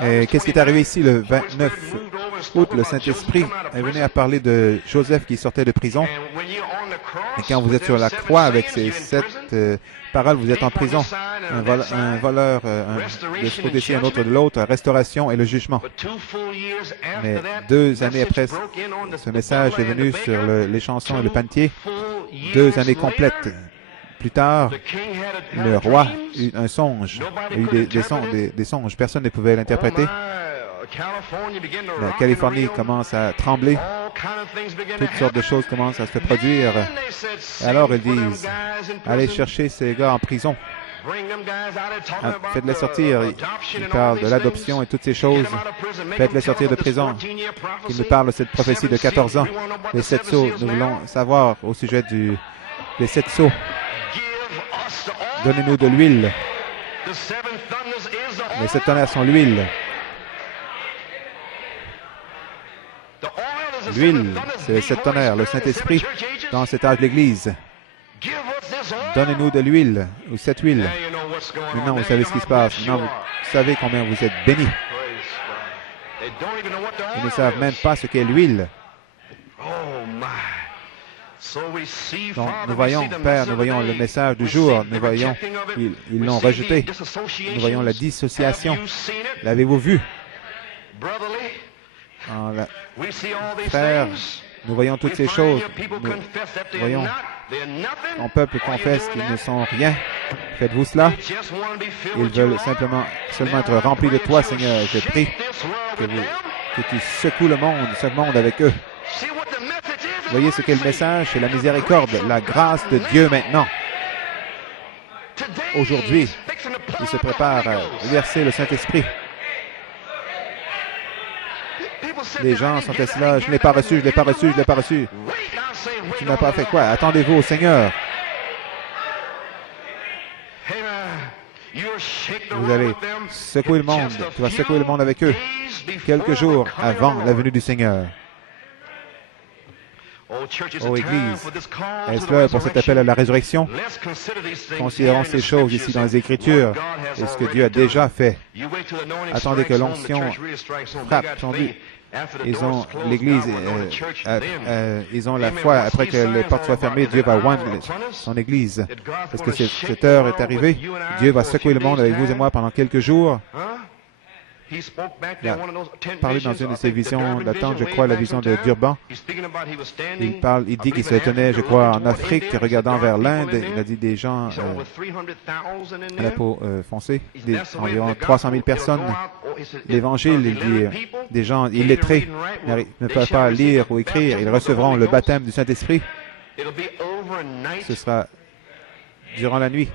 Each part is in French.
Et qu'est-ce qui est arrivé ici le 29 août? Le Saint-Esprit est venu à parler de Joseph qui sortait de prison. Et quand vous êtes sur la croix avec ces 7 paroles, vous êtes en prison. Un voleur de ce côté-ci, un autre de l'autre, restauration et le jugement. Mais 2 années après, ce message est venu sur les chansons et le panetier. 2 années complètes. Plus tard, le roi eut un songe, eut des songes. Personne ne pouvait l'interpréter. La Californie commence à trembler. Toutes sortes de choses commencent à se produire. Et alors, ils disent, allez chercher ces gars en prison. Faites-les sortir. Ils parlent de l'adoption et toutes ces choses. Faites-les sortir de prison. Ils nous parlent de cette prophétie de 14 ans. Les 7 sceaux, nous voulons savoir au sujet des 7 sceaux. Donnez-nous de l'huile. Les 7 tonnerres sont l'huile. L'huile, c'est les 7 tonnerres, le Saint-Esprit dans cet âge de l'Église. Donnez-nous de l'huile, ou cette huile. Maintenant, vous savez ce qui se passe. Maintenant, vous savez combien vous êtes bénis. Ils ne savent même pas ce qu'est l'huile. Donc, nous voyons, Père, nous voyons le message du jour. Nous voyons, ils l'ont rejeté. Nous voyons la dissociation. L'avez-vous vu? Frère, nous voyons toutes ces choses. Nous voyons, ton peuple confesse qu'ils ne sont rien. Faites-vous cela? Ils veulent seulement être remplis de toi, Seigneur. Je prie que tu secoues ce monde avec eux. Voyez ce qu'est le message? C'est la miséricorde, la grâce de Dieu maintenant. Aujourd'hui, il se prépare à verser le Saint-Esprit. Les gens sont assis là, je ne l'ai pas reçu, je ne l'ai pas reçu, je ne l'ai pas reçu. Tu n'as pas fait quoi? Attendez-vous au Seigneur. Vous allez secouer le monde. Tu vas secouer le monde avec eux. Quelques jours avant la venue du Seigneur. Oh, Église, est-ce l'heure pour cet appel à la résurrection? Considérons ces choses ici dans les Écritures et ce que Dieu a déjà fait. Attendez que l'onction frappe son but. Ils ont l'Église, ils ont la foi. Après que les portes soient fermées, Dieu va oindre son Église. Est-ce que cette heure est arrivée? Dieu va secouer le monde avec vous et moi pendant quelques jours. Il a parlé dans une de ses visions d'attente, je crois, la vision de Durban. Il dit qu'il se tenait, je crois, en Afrique, regardant vers l'Inde. Il a dit des gens à la peau foncée, environ 300 000 personnes. L'Évangile, il dit, des gens illettrés ne peuvent pas lire ou écrire. Ils recevront le baptême du Saint-Esprit. Ce sera durant la nuit,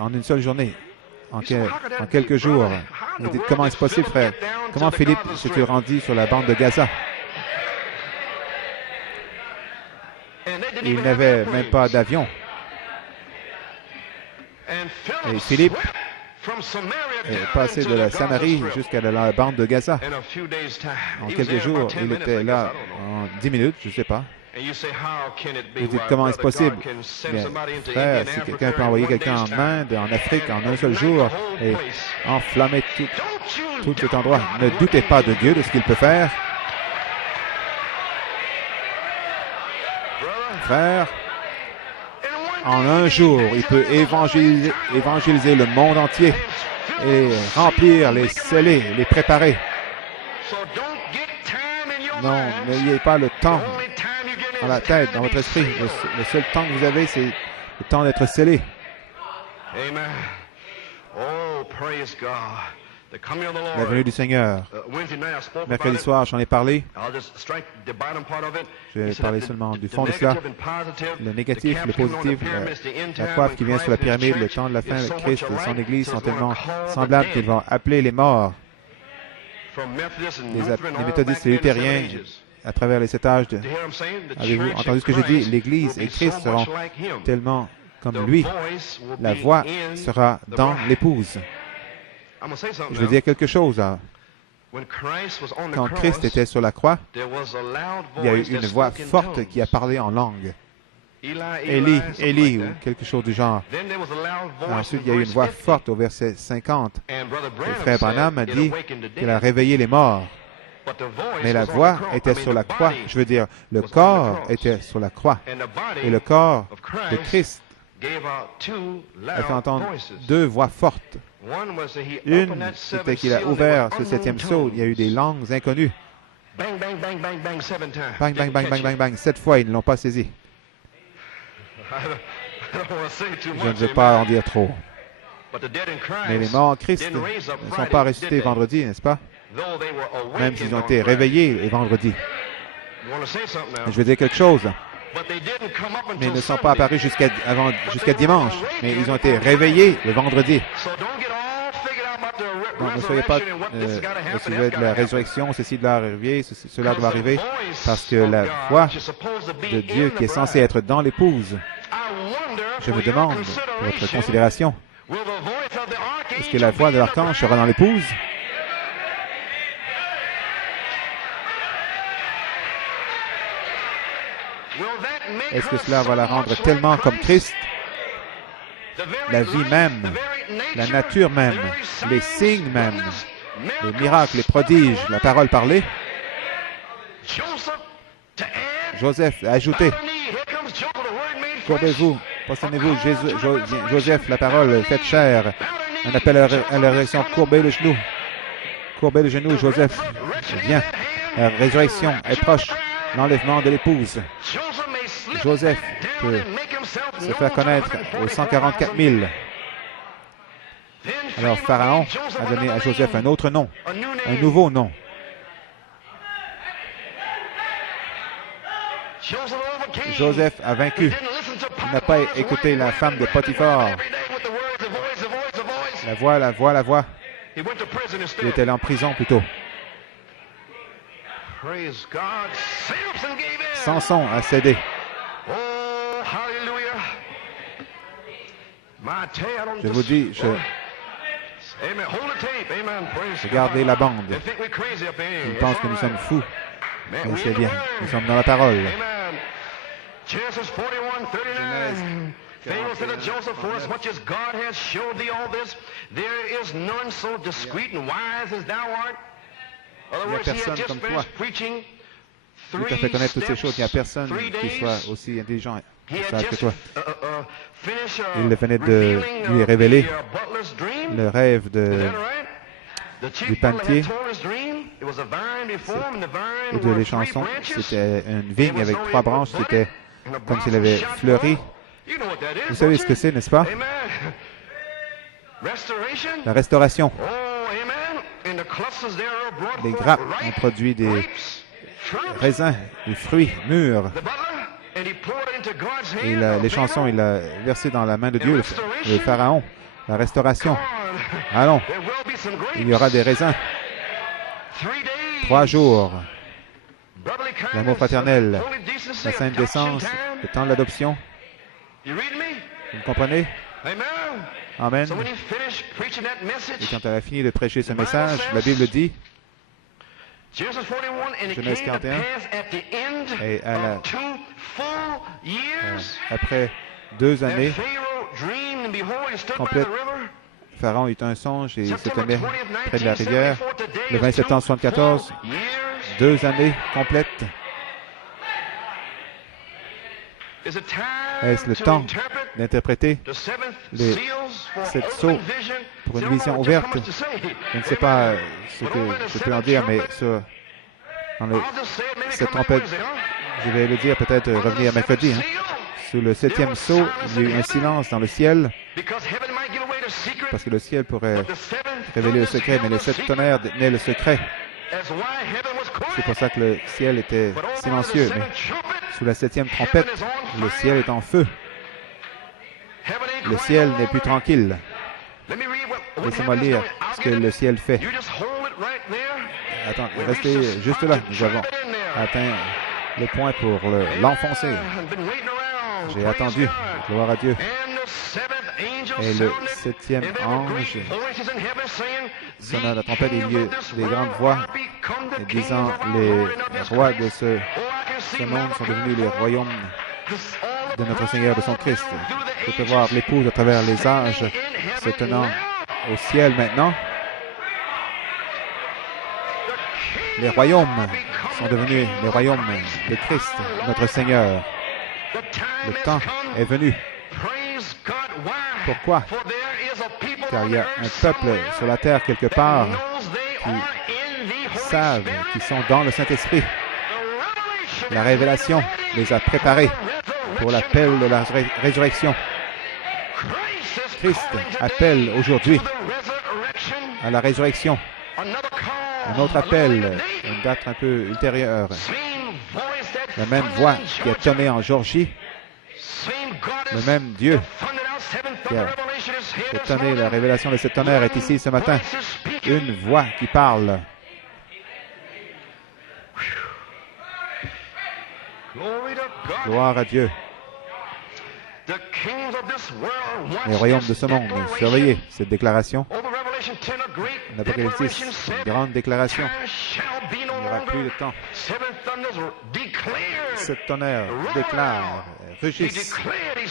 en une seule journée. En quelques jours. Vous dites, comment est-ce possible, frère? Comment Philippe s'est-il rendu sur la bande de Gaza? Il n'avait même pas d'avion. Et Philippe est passé de la Samarie jusqu'à la bande de Gaza. En quelques jours, il était là en 10 minutes, je ne sais pas. Vous dites, comment est-ce possible? Bien, frère, si quelqu'un peut envoyer quelqu'un en Inde, en Afrique, en un seul jour, et enflammer tout cet endroit, ne doutez pas de Dieu, de ce qu'il peut faire. Frère, en un jour, il peut évangéliser le monde entier et remplir les scellés, les préparer. Non, n'ayez pas le temps dans la tête, dans votre esprit. Le seul temps que vous avez, c'est le temps d'être scellé. La venue du Seigneur. Mercredi soir, j'en ai parlé. Je vais parler seulement du fond de cela. Le négatif, le positif, la coiffe qui vient sur la pyramide, le temps de la fin, Christ et son Église sont tellement semblables qu'ils vont appeler les morts. Les méthodistes et les luthériens, à travers les 7 âges, avez-vous entendu ce que j'ai dit? L'Église et Christ seront tellement comme lui. La voix sera dans l'épouse. Je veux dire quelque chose. Quand Christ était sur la croix, il y a eu une voix forte qui a parlé en langue. Élie, Élie, ou quelque chose du genre. Ensuite, il y a eu une voix forte au verset 50. Le frère Branham a dit qu'il a réveillé les morts. Mais la voix était sur la croix. Je veux dire, le corps était sur la croix. Et le corps de Christ a fait entendre deux voix fortes. Une, c'était qu'il a ouvert ce septième sceau. Il y a eu des langues inconnues. Bang, bang, bang, bang, bang, 7 times. Bang, bang, bang, bang, bang, bang. 7 fois, ils ne l'ont pas saisi. Je ne veux pas en dire trop. Mais les morts en Christ ne sont pas ressuscités vendredi, n'est-ce pas? Même s'ils ont été réveillés les vendredis. Je veux dire quelque chose. Mais ils ne sont pas apparus jusqu'à dimanche. Mais ils ont été réveillés le vendredi. Donc, ne soyez pas au sujet de la résurrection, ceci doit arriver, cela doit arriver, parce que la voix de Dieu qui est censée être dans l'épouse, je me demande, pour votre considération, est-ce que la voix de l'archange sera dans l'épouse? Est-ce que cela va la rendre tellement comme Christ? La vie même, la nature même, les signes même, les miracles, les prodiges, la parole parlée. Joseph a ajouté, courbez-vous, prosternez-vous, Joseph, la parole faite chair. Un appel à la résurrection, courbez le genou. Courbez le genou, Joseph, viens. La résurrection est proche, l'enlèvement de l'épouse. Joseph peut se faire connaître aux 144 000. Alors Pharaon a donné à Joseph un autre nom, un nouveau nom. Joseph a vaincu. Il n'a pas écouté la femme de Potiphar. La voix, la voix, la voix. Il était allé en prison plutôt. Samson a cédé. Je vous dis, regardez la bande. Ils pensent que nous sommes fous. Mais c'est bien, nous sommes dans la parole. Genèse 41. Pharaoh said to Joseph, for as much as God has showed thee all this, there is none so discreet and wise as thou art. In other words, he had just finished preaching Dieu t'a fait connaître toutes ces choses. Il n'y a personne qui soit aussi intelligent que toi. Il venait de lui révéler le rêve du panetier et de les chansons. C'était une vigne avec 3 branches. C'était comme s'il avait fleuri. Vous savez ce que c'est, n'est-ce pas? La restauration. Les grappes ont produit des raisins, des fruits mûrs. Et les chansons, il a versé dans la main de Dieu, le Pharaon. La restauration. Allons, il y aura des raisins. 3 jours. L'amour fraternel, la sainte décence, le temps de l'adoption. Vous me comprenez? Amen. Et quand elle a fini de prêcher ce message, la Bible dit, Genèse 41, et après 2 années complètes, Pharaon eut un songe et il se tenait près de la rivière. Le 20 septembre 74, 2 années complètes. Est-ce le temps d'interpréter les 7 sceaux pour une vision ouverte? Je ne sais pas ce que je peux en dire, mais dans cette trompette, je vais le dire peut-être revenir mercredi. Sous le 7e sceau, il y a eu un silence dans le ciel, parce que le ciel pourrait révéler le secret, mais les 7 tonnerres détenaient le secret. C'est pour ça que le ciel était silencieux. Mais sous la 7e trompette, le ciel est en feu. Le ciel n'est plus tranquille. Laissez-moi lire ce que le ciel fait. Attends, restez juste là. Nous avons atteint le point pour l'enfoncer. J'ai attendu. Gloire à Dieu. Et le 7e ange sonna la trompette et il y eut des grandes voix disant, les rois de ce monde sont devenus les royaumes de notre Seigneur, de son Christ. Je peux voir l'épouse à travers les âges se tenant au ciel maintenant. Les royaumes sont devenus les royaumes de Christ, notre Seigneur. Le temps est venu. Pourquoi? Car il y a un peuple sur la terre quelque part qui savent qu'ils sont dans le Saint-Esprit. La révélation les a préparés pour l'appel de la résurrection. Christ appelle aujourd'hui à la résurrection. Un autre appel, une date un peu ultérieure. La même voix qui a tonné en Géorgie, le même Dieu qui a tonné la révélation de cet tonnerre est ici ce matin. Une voix qui parle. Gloire à Dieu. Les royaumes de ce monde, surveillez cette déclaration. En Apocalypse 10, une grande déclaration. Il n'y aura plus de temps. Sept tonnerres déclarent, rugissent,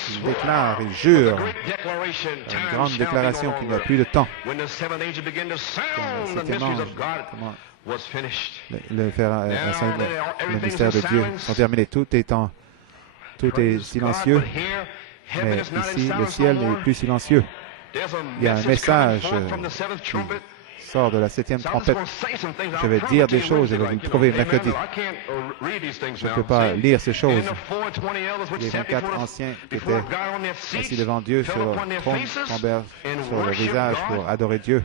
ils déclarent, ils jurent. Une grande déclaration qu'il n'y a plus de temps. Quand le septième ange, le mystère de Dieu sont terminés. Tout est silencieux. Mais ici, le ciel n'est plus silencieux. Il y a un message qui sort de la septième trompette. Je vais dire des choses, je vais vous le prouver mercredi. Je ne peux pas lire ces choses. Les 24 anciens qui étaient assis devant Dieu sur le trône tombèrent sur le visage pour adorer Dieu.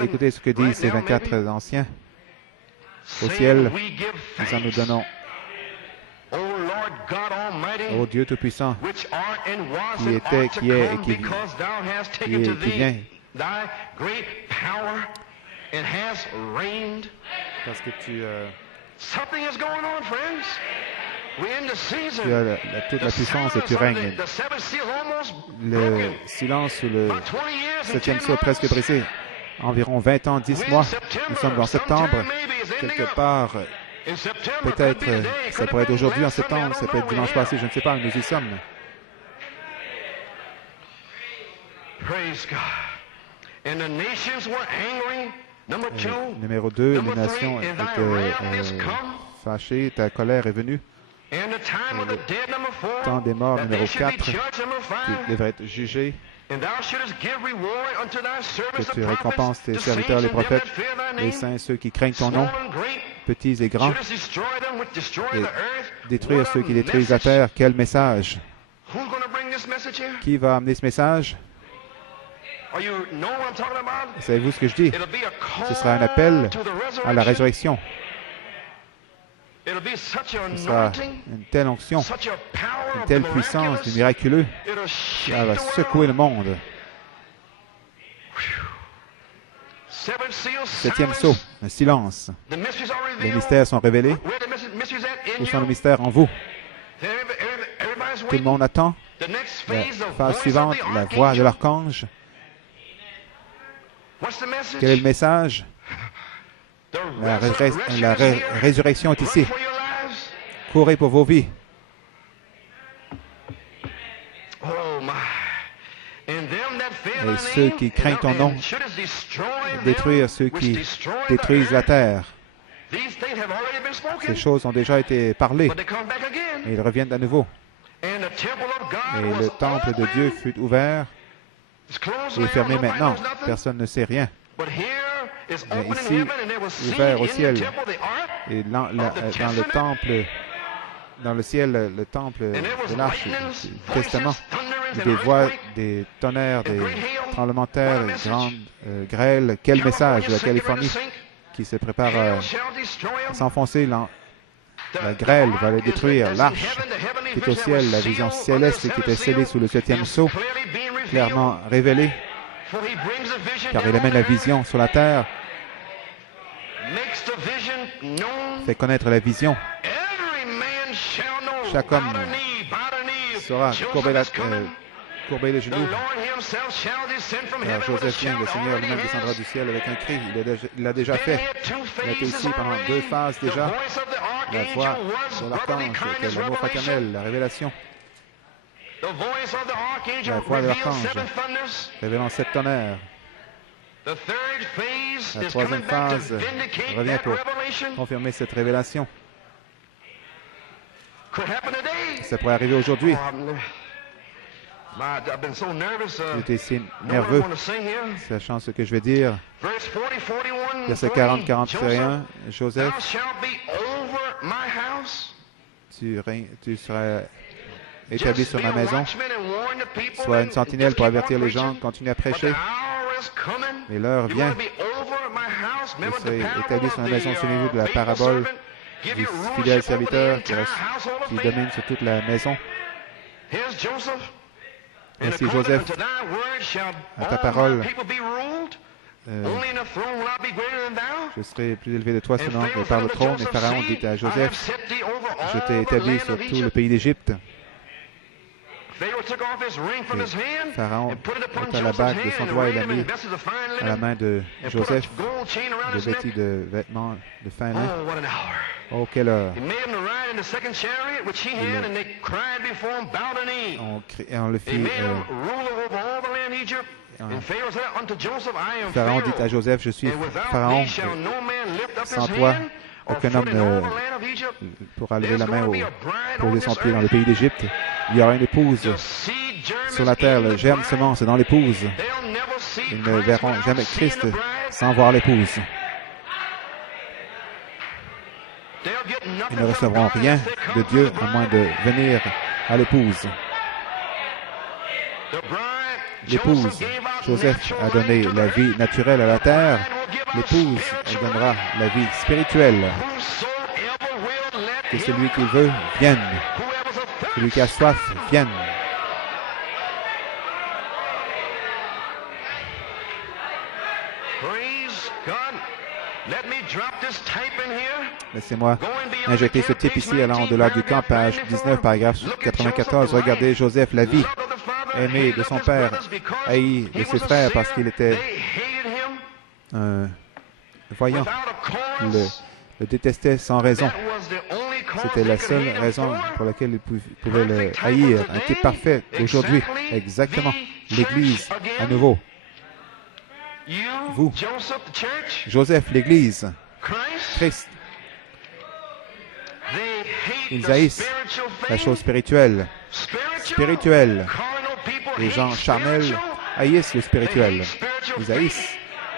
Écoutez ce que disent ces 24 anciens. Au ciel, nous en nous donnons. Ô Dieu Tout-Puissant, qui était, qui est et qui vient, parce que tu as toute la puissance et tu règnes. Le silence ou le septième sceau presque brisé. Environ 20 ans, 10 mois. Nous sommes en septembre. Quelque part, peut-être, ça pourrait être aujourd'hui en septembre, ça peut être dimanche passé, je ne sais pas, mais nous y sommes. Numéro 2, les nations étaient fâchées, ta colère est venue. Et le temps des morts, numéro 4, qui devrait être jugé. Que tu récompenses tes serviteurs, les prophètes, les saints, ceux qui craignent ton nom, petits et grands, et détruire ceux qui détruisent la terre. Quel message? Qui va amener ce message? Savez-vous ce que je dis? Ce sera un appel à la résurrection. Ce sera une telle onction, une telle puissance du miraculeux qui va secouer le monde. Septième sceau, un silence. Les mystères sont révélés. Où sont les mystères en vous? Tout le monde attend. La phase suivante, la voix de l'archange. Quel est le message? La résurrection est ici. Courez pour vos vies. Et ceux qui craignent ton nom, détruire ceux qui détruisent la terre. Ces choses ont déjà été parlées. Et ils reviennent à nouveau. Et le temple de Dieu fut ouvert et fermé maintenant. Personne ne sait rien. Mais ici, ouvert au ciel, et dans le temple, dans le ciel, le temple de l'arche du Testament, des voix, des tonnerres, des tremblements de terre, des grandes grêles. Quel message de la Californie qui se prépare à s'enfoncer. La grêle va le détruire. L'arche qui est au ciel, la vision céleste qui était scellée sous le septième sceau, clairement révélée, car il amène la vision sur la terre, fait connaître la vision. Chaque homme saura courber courbez les The genoux. Lord himself shall descend from Car heaven with a Joseph vient, le shout Seigneur already lui-même in descendra hand. du ciel avec un cri. Il l'a déjà Then fait. he had two Il a été phases ici pendant deux already. phases The déjà. voice of the La voix archangel was de brotherly l'archange était kindness l'amour revelation. fraternel, la révélation, The voice of the archangel la voix de revealed l'archange, seven thunders. révélant sept tonnerres. The third phase La is troisième coming back to phase vindicate revient that pour revelation. confirmer cette révélation. Could happen today. Ça pourrait arriver aujourd'hui. I've been so nervous. J'étais si Know what I nerveux, want to sing here? sachant ce que je vais dire. Verse 40, 41, Verset 40, 40, 41, Joseph, Thou shalt be over my house. tu seras établi Just sur be ma a maison. watchman and warn the people Sois une and sentinelle just pour keep on avertir les gens, preaching. continue à But the prêcher. hour is coming. Et l'heure You vient. want to be over my house. Vous Remember the serez parable établi sur of la maison. the, Souvenez-vous de la faithful parabole servant. Give du you fidèle rulership over the serviteur entire household of qui faith. domine sur toute la maison. Here's Joseph. And Voici according Joseph. unto thy word shall À ta all parole. my people be ruled. Only in the throne will I be greater than thou. Je serai plus élevé de toi And selon Pharaoh que par le said unto trône. Et Joseph, Pharaon See, dit à I have Joseph, set thee over je all t'ai the établi land sur of tout le Egypt. pays d'Égypte. Pharaoh took off his ring from Et his hand Pharaon and put it upon ôta la Joseph's bague de hand son and doigt et arrayed la him in mit vestures of fine à la linen main de and put Joseph, a gold chain around his vêtu neck. de vêtements de fin lin. Oh, what an hour. Oh, quelle heure! He made him to ride in the second chariot which he had, and they cried before him, bowed the knee. On le He fit. made him ruler over all the land of Egypt. And Pharaoh said unto Joseph, I am Pharaon dit à Pharaoh, Joseph, je suis and without Pharaon. thee shall no man lift up Sans his toi, hand or aucun foot homme in all ne the land of Egypt. pourra lever la There's main going to ou be a bride poser on son this pied dans le earth. pays d'Égypte. Il y aura une épouse The seed germ sur is la terre. in Le the germe bride. semence est dans l'épouse. They'll never see Ils ne Christ verront without jamais seeing Christ the bride. sans voir l'épouse. They'll get Ils nothing ne from recevront God rien unless they come de from Dieu the à moins bride. de venir à l'épouse. The bride, L'épouse, Joseph gave out Joseph natural a donné life to la the vie earth. naturelle à la terre. The bride will give out L'épouse, elle spiritual donnera life. la vie spirituelle. Whosoever will, let Que him celui qui come. veut vienne. Whoever's athirst, Celui qui a soif vienne. praise God. Let me drop this type in here. Laissez-moi Going beyond injecter the ce camp, type page ici allant 19, au-delà du camp, paragraph page 19, paragraphe 94. Look at 94. Joseph, the Regardez life. Joseph, la vie, Loved of the father, aimé hated de of son his père, brothers because haï he de ses was a frères parce sinner. qu'il était They hated him voyant, without a le, cause. le détestait sans raison. That was the only cause C'était they la could seule hate him raison for. pour laquelle il pouvait le haïr. Un type parfait d'aujourd'hui. Exactement. L'Église, à nouveau. You, Vous. Joseph, the church, Joseph, l'Église, Christ, Christ, they hate ils the haïssent spiritual la thing. chose spirituelle. Spiritual. Spirituelle. Carnal people Les hate gens charnels spiritual. haïssent le They spirituel. hate spiritual Ils faith. haïssent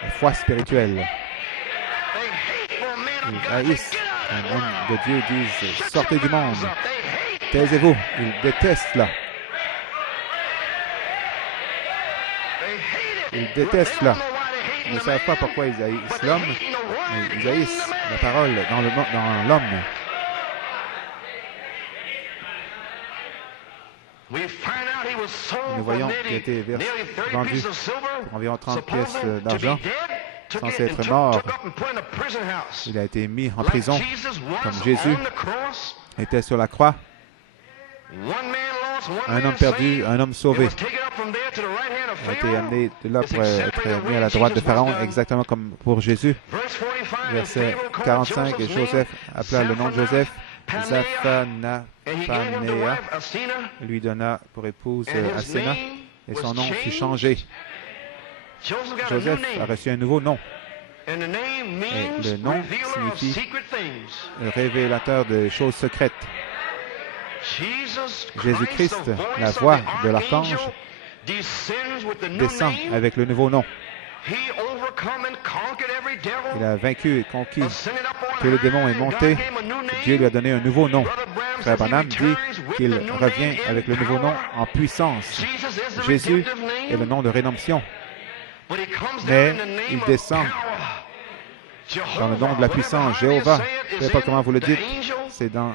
la foi spirituelle. They hate for a man Ils of God to haïssent get out un of the homme world. de Dieu disent Shut sortez your du monde. mouths up. They hate that. Taisez-vous. Ils détestent cela. They hate it. Ils détestent They cela. don't know why they hate Ils ne the savent pas man, pourquoi ils but haïssent they l'homme, hate the word mais ils in haïssent the man. la parole dans l'homme. We find out he was sold Nous for voyons qu'il a nearly été nearly 30 vendu pieces of silver, pour environ 30 pièces supposed to be d'argent, dead, took censé it and être mort. took up and put in a prison house. Il a été mis en Like prison Jesus was comme Jésus on the cross, était sur la croix. one man lost, one Un man homme perdu, saved. un homme It sauvé was taken up from there to the right hand of a été Pharaoh. amené de là It's pour exactly être the mis way à la droite de Jesus was Pharaon, done. exactement comme pour Jésus. Verse 45, and Verset Pharaoh called 45, et Joseph's Joseph name appela le nom de Joseph Zaphanea, and he gave him to Zaphanea, wife Asena, lui donna pour épouse and his Asséna, name et was son nom fut changed. changé. Joseph got a new Joseph a name, reçu un nouveau nom, and the name means le nom revealer of signifie secret things. le révélateur de choses secrètes. Jésus-Christ, la voix de l'archange, descend avec le nouveau nom. Il a vaincu et conquis. Que le démon est monté, Dieu lui a donné un nouveau nom. Frère Branham dit qu'il revient avec le nouveau nom en puissance. Jésus est le nom de rédemption, mais il descend dans le nom de la puissance. Jéhovah, je ne sais pas comment vous le dites, c'est dans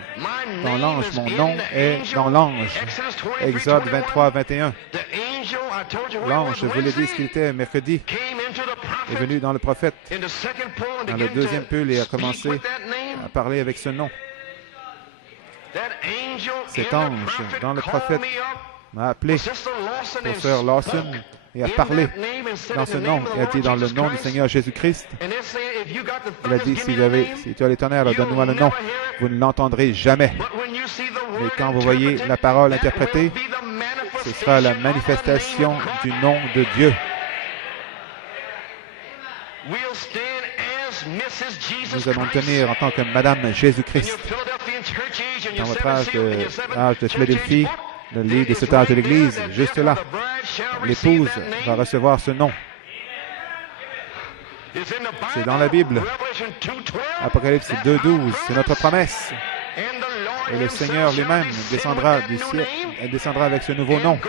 l'ange. Mon nom est dans l'ange. Exode 23, 21. L'ange, je vous l'ai dit ce qu'il était mercredi, est venu dans le prophète. Dans le deuxième pull, il a commencé à parler avec ce nom. Cet ange, dans le prophète, m'a appelé pour Sœur Lawson et a parlé dans ce nom. Il a dit dans le nom du Seigneur Jésus-Christ. Il a dit, si tu as les tonnerres, donne-moi le nom. Vous ne l'entendrez jamais. Mais quand vous voyez la parole interprétée, ce sera la manifestation du nom de Dieu. Nous allons tenir en tant que Madame Jésus-Christ. Dans votre âge de Philadelphie, le livre de cet âge de l'Église, juste là, l'épouse va recevoir ce nom. C'est dans la Bible. Apocalypse 2:12, c'est notre promesse. Et le Seigneur lui-même descendra du ciel, descendra avec ce nouveau nom.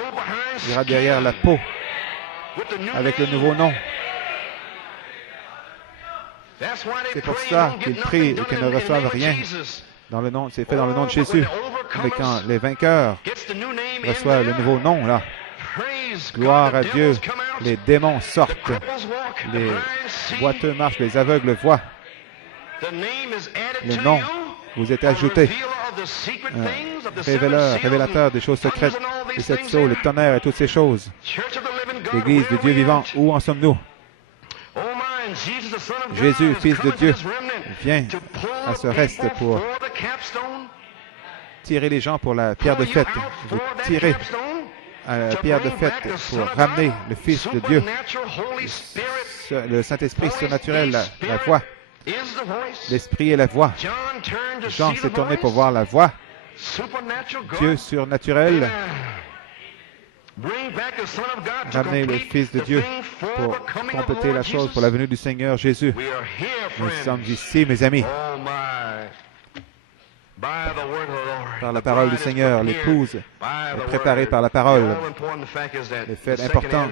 Il ira derrière la peau avec le nouveau nom. C'est pour ça qu'ils prient et qu'ils ne reçoivent rien. C'est fait dans le nom de Jésus. Mais quand les vainqueurs reçoivent le nouveau nom, là, gloire à Dieu, les démons sortent, les boiteux marchent, les aveugles voient. Le nom vous est ajouté. Révélateur des choses secrètes, de cette eau, le tonnerre et toutes ces choses. L'Église de Dieu vivant, où en sommes-nous? Jésus, Fils de Dieu, vient à ce reste pour tirer les gens pour la pierre de fête. Vous tirez à la pierre de fête pour ramener le Fils de Dieu, le Saint-Esprit surnaturel, la voix. L'Esprit est la voix. Jean s'est tourné pour voir la voix. Dieu surnaturel. Ramener le Fils de Dieu pour compléter la chose pour la venue du Seigneur Jésus. Nous sommes ici, mes amis. Par la parole du Seigneur, l'épouse est préparée par la parole. Le fait important,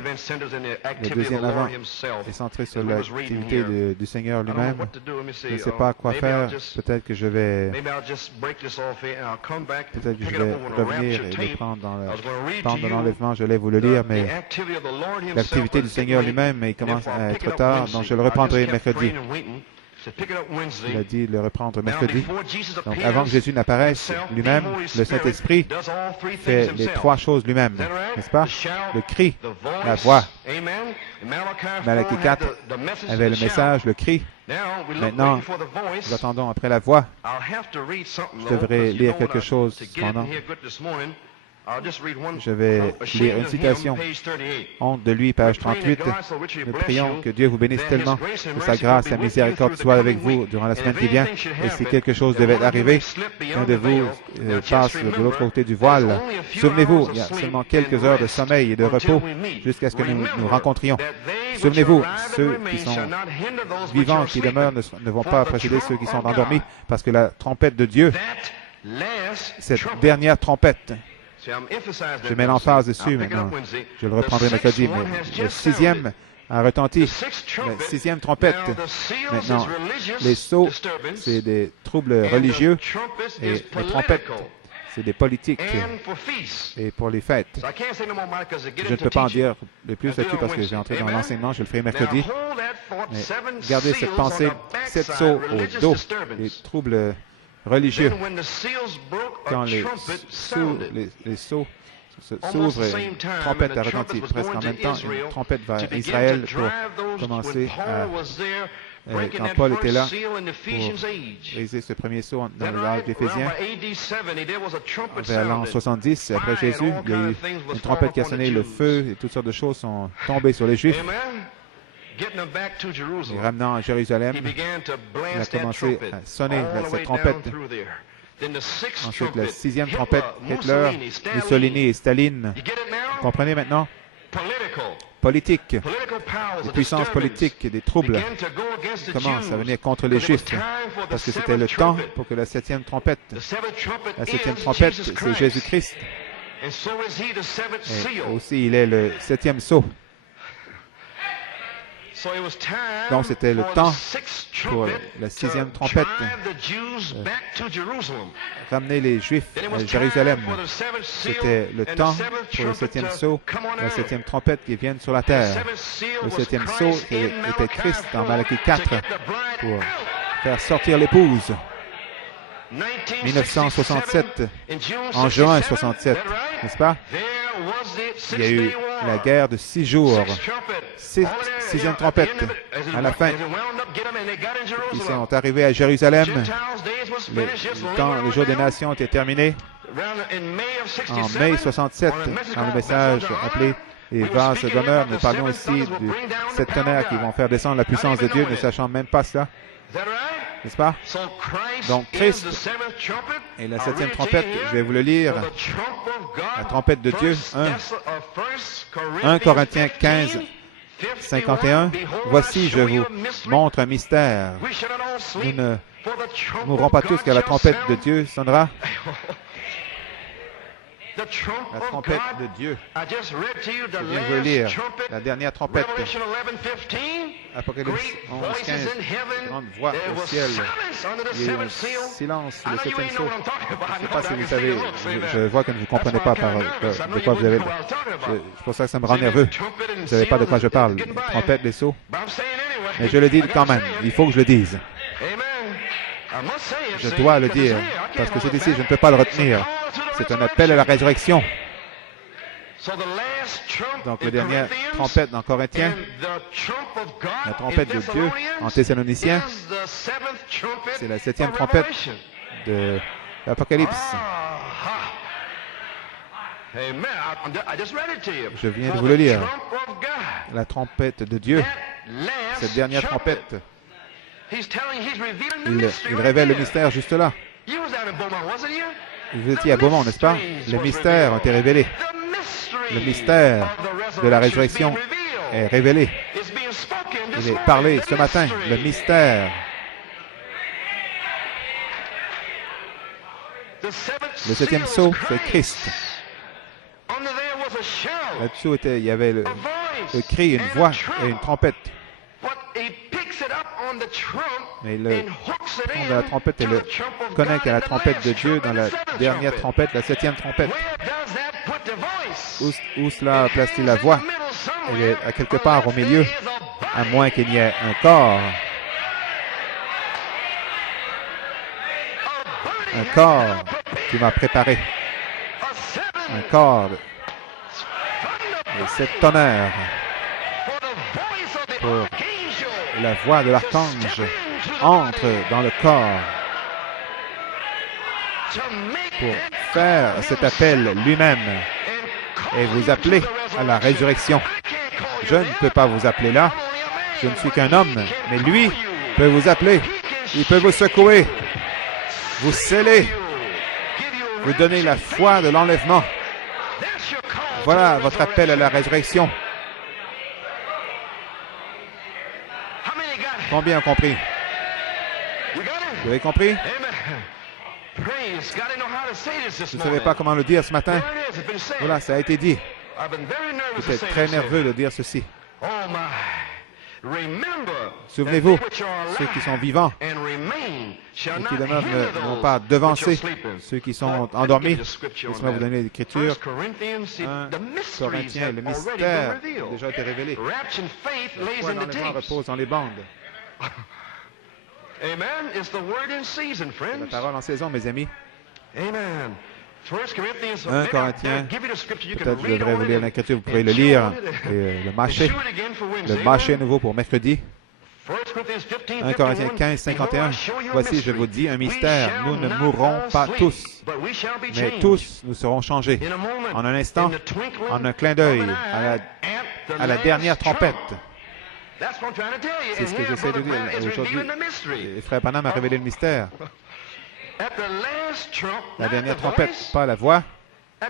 le deuxième avant, est centré sur l'activité du Seigneur lui-même. Je ne sais pas quoi faire. Peut-être que je vais revenir et le prendre dans le temps de l'enlèvement. Je vais vous le lire, mais l'activité du Seigneur lui-même, il commence à être tard, donc je le reprendrai mercredi. Il a dit de le reprendre mercredi. Donc, avant que Jésus n'apparaisse lui-même, le Saint-Esprit fait les trois choses lui-même, n'est-ce pas? Le cri, la voix. Malachie 4 avait le message, le cri. Maintenant, nous attendons après la voix. Je devrais lire quelque chose cependant. Je vais lire une citation. Honte de lui, page 38. Nous prions que Dieu vous bénisse tellement, que sa grâce et sa miséricorde soient avec vous durant la semaine qui vient. Et si quelque chose devait arriver, qu'un de vous passe de l'autre côté du voile, souvenez-vous, il y a seulement quelques heures de sommeil et de repos jusqu'à ce que nous nous rencontrions. Souvenez-vous, ceux qui sont vivants, qui demeurent, ne vont pas précéder ceux qui sont endormis, parce que la trompette de Dieu, cette dernière trompette, je mets l'emphase dessus maintenant. Je le reprendrai mercredi, mais le sixième a retenti. La sixième trompette. Maintenant, les sceaux, c'est des troubles religieux et les trompettes, c'est des politiques et pour les fêtes. Je ne peux pas en dire de plus là-dessus parce que j'ai entré dans l'enseignement, je le ferai mercredi. Mais gardez cette pensée, 7 sceaux au dos, les troubles religieux. Quand les sceaux s'ouvrent, une trompette a retenti presque en même temps. Une trompette vers Israël pour commencer à... quand Paul était là pour briser ce premier sceau dans l'âge d'Éphésiens, vers l'an 70, après Jésus, il y a eu une trompette qui a sonné, le feu et toutes sortes de choses sont tombées sur les Juifs. Et ramenant à Jérusalem, il a commencé à sonner cette trompette. Ensuite, la sixième trompette, Hitler, Mussolini et Staline. Vous comprenez maintenant? Politique, des puissances politiques, des troubles commencent à venir contre les Juifs, parce que c'était le temps pour que la septième trompette, c'est Jésus-Christ. Et aussi, il est le septième sceau. Donc, c'était le temps pour la sixième trompette ramener les Juifs à Jérusalem. C'était le temps pour le septième sceau, la septième trompette qui vienne sur la terre. Le septième sceau était Christ dans Malachie 4 pour faire sortir l'épouse. 1967, en juin 67, n'est-ce pas? Il y a eu la guerre de 6 jours. Sixième trompette. À la fin, ils sont arrivés à Jérusalem. Le jour des nations était terminé. En mai 67, dans le message appelé les vases d'honneur, nous parlions aussi de sept tonnerres qui vont faire descendre la puissance de Dieu, ne sachant même pas cela. N'est-ce pas? Donc, Christ et la septième trompette, je vais vous le lire. La trompette de Dieu, 1 Corinthiens 15, 51. Voici, je vous montre un mystère. Nous ne mourrons pas tous, car la trompette de Dieu sonnera. La trompette de Dieu. Je viens de vous le lire. La dernière trompette. Apocalypse 11, 15. Grande voix au ciel. Il y a eu un silence sur le septième sceau. Je ne sais pas si vous savez. Je vois que vous ne comprenez pas de quoi vous avez. C'est pour ça que ça me rend nerveux. Vous ne savez pas de quoi je parle. Trompette, les sceaux. Mais je le dis quand même. Il faut que je le dise. Je dois le dire. Parce que c'est ici, je ne peux pas le retenir. C'est un appel à la résurrection. Donc, la dernière trompette dans Corinthiens, la trompette de Dieu en Thessaloniciens, c'est la septième trompette de l'Apocalypse. Je viens de vous le lire. La trompette de Dieu, cette dernière trompette, il révèle le mystère juste là. Vous étiez à Beaumont, n'est-ce pas? Le mystère a été révélé. Le mystère de la résurrection est révélé. Il est parlé ce matin. Le mystère. Le septième sceau, c'est Christ. Là-dessous, il y avait le cri, une voix et une trompette. Mais le son de la trompette et le connecte à la trompette de Dieu dans la dernière trompette, la septième trompette. Où cela place-t-il la voix? Elle est à quelque part au milieu, à moins qu'il y ait un corps. Un corps qui m'a préparé. Un corps et sept tonnerres pour la voix de l'archange entre dans le corps pour faire cet appel lui-même et vous appeler à la résurrection. Je ne peux pas vous appeler là. Je ne suis qu'un homme, mais lui peut vous appeler. Il peut vous secouer, vous sceller, vous donner la foi de l'enlèvement. Voilà votre appel à la résurrection. Combien ont compris? Vous avez compris? Je ne savais pas comment le dire ce matin. Voilà, ça a été dit. J'étais très nerveux de dire ceci. Souvenez-vous, ceux qui sont vivants et qui demeurent n'ont pas devancé ceux qui sont endormis. Laissez-moi vous donner l'écriture. 1 Corinthiens, le mystère a déjà été révélé. La foi d'enlèvement repose dans les bandes. La parole en saison, mes amis. 1 Corinthiens, peut-être je devrais vous lire l'écriture, vous pourrez le lire et le mâcher. Le mâcher à nouveau pour mercredi. 1 Corinthiens 15, 51. Voici, je vous dis un mystère. Nous ne mourrons pas tous, mais tous nous serons changés. En un instant, en un clin d'œil, à la dernière trompette. C'est ce que j'essaie de dire aujourd'hui. Le frère Branham a révélé le mystère. La dernière trompette, pas la voix, mais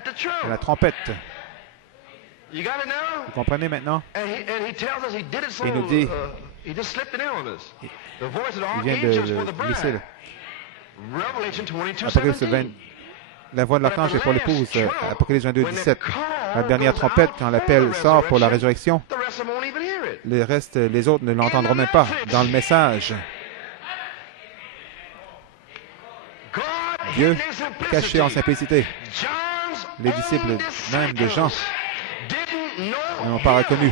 la trompette. Vous comprenez maintenant? Il nous dit, il vient de glisser. Apocalypse 20, la voix de l'archange est pour l'épouse. Apocalypse 22, 17. La dernière trompette, quand l'appel sort pour la résurrection, les autres ne l'entendront même pas dans le message. Dieu, caché en simplicité. Les disciples même de Jean ne l'ont pas reconnu.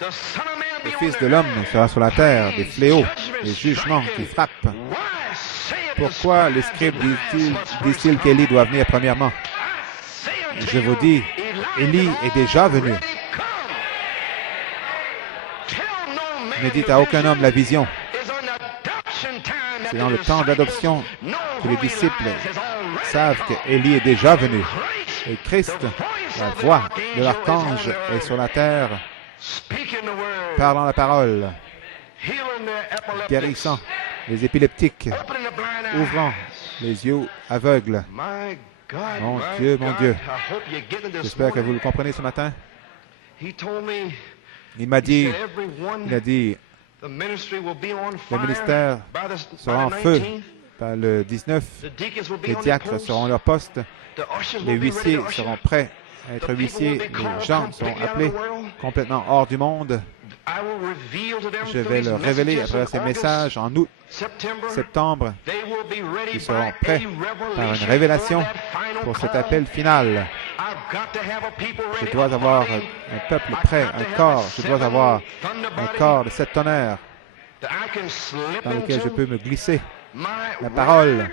Le Fils de l'homme sera sur la terre, des fléaux, des jugements qui frappent. Pourquoi les scribes disent-ils qu'Élie doit venir premièrement? Je vous dis, Élie est déjà venu. Ne dites à aucun homme la vision. C'est dans le temps d'adoption que les disciples savent qu'Élie est déjà venu. Et Christ, la voix de l'archange, est sur la terre, parlant la parole, guérissant les épileptiques, ouvrant les yeux aveugles. Mon Dieu, j'espère que vous le comprenez ce matin. Il m'a dit, il a dit, le ministère sera en feu par le 19, les diacres seront à leur poste, les huissiers seront prêts à être huissiers, les gens seront appelés complètement hors du monde. Je vais leur révéler à travers ces messages en août, septembre. Ils seront prêts par une révélation pour cet appel final. Je dois avoir un peuple prêt, un corps. Je dois avoir un corps de 7 tonnerres dans lequel je peux me glisser. La parole.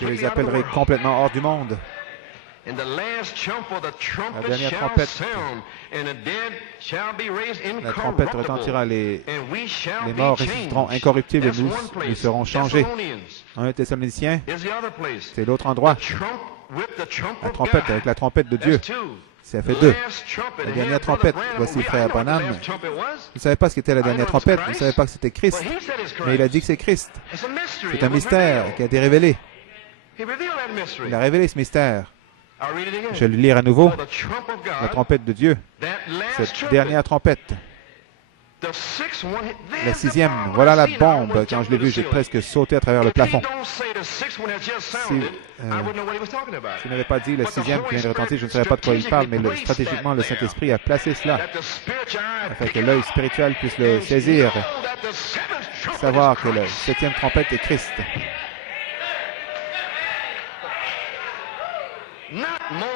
Je les appellerai complètement hors du monde. La dernière trompette, la trompette retentira, les morts ressusciteront incorruptibles et nous serons changés. 1 Thessaloniciens, c'est l'autre endroit. La trompette avec la trompette de Dieu. Ça fait 2. La dernière trompette, voici frère Branham. Vous ne savez pas ce qu'était la dernière trompette, vous ne savez pas que c'était Christ. Mais il a dit que c'est Christ. C'est un mystère qui a été révélé. Il a révélé ce mystère. Je vais le lire à nouveau. La trompette de Dieu. Cette dernière trompette. La 6e. Voilà la bombe. Quand je l'ai vue, j'ai presque sauté à travers le plafond. S'il n'avait pas dit la 6e qui vient de retentir, je ne savais pas de quoi il parle, mais stratégiquement, le Saint-Esprit a placé cela afin que l'œil spirituel puisse le saisir. Savoir que la 7e trompette est Christ.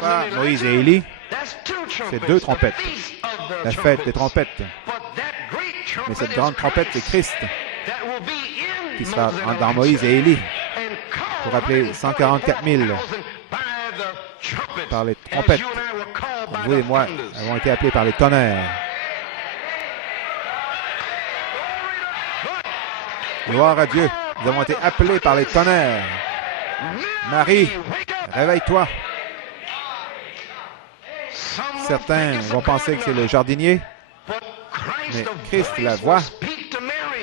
Pas Moïse et Élie, c'est 2 trompettes. La fête des trompettes. Mais cette grande trompette, c'est Christ, qui sera dans Moïse et Élie, pour appeler 144 000 par les trompettes. Vous et moi avons été appelés par les tonnerres. Gloire à Dieu, nous avons été appelés par les tonnerres. Marie, réveille-toi. Certains vont penser que c'est le jardinier, mais Christ, la voix,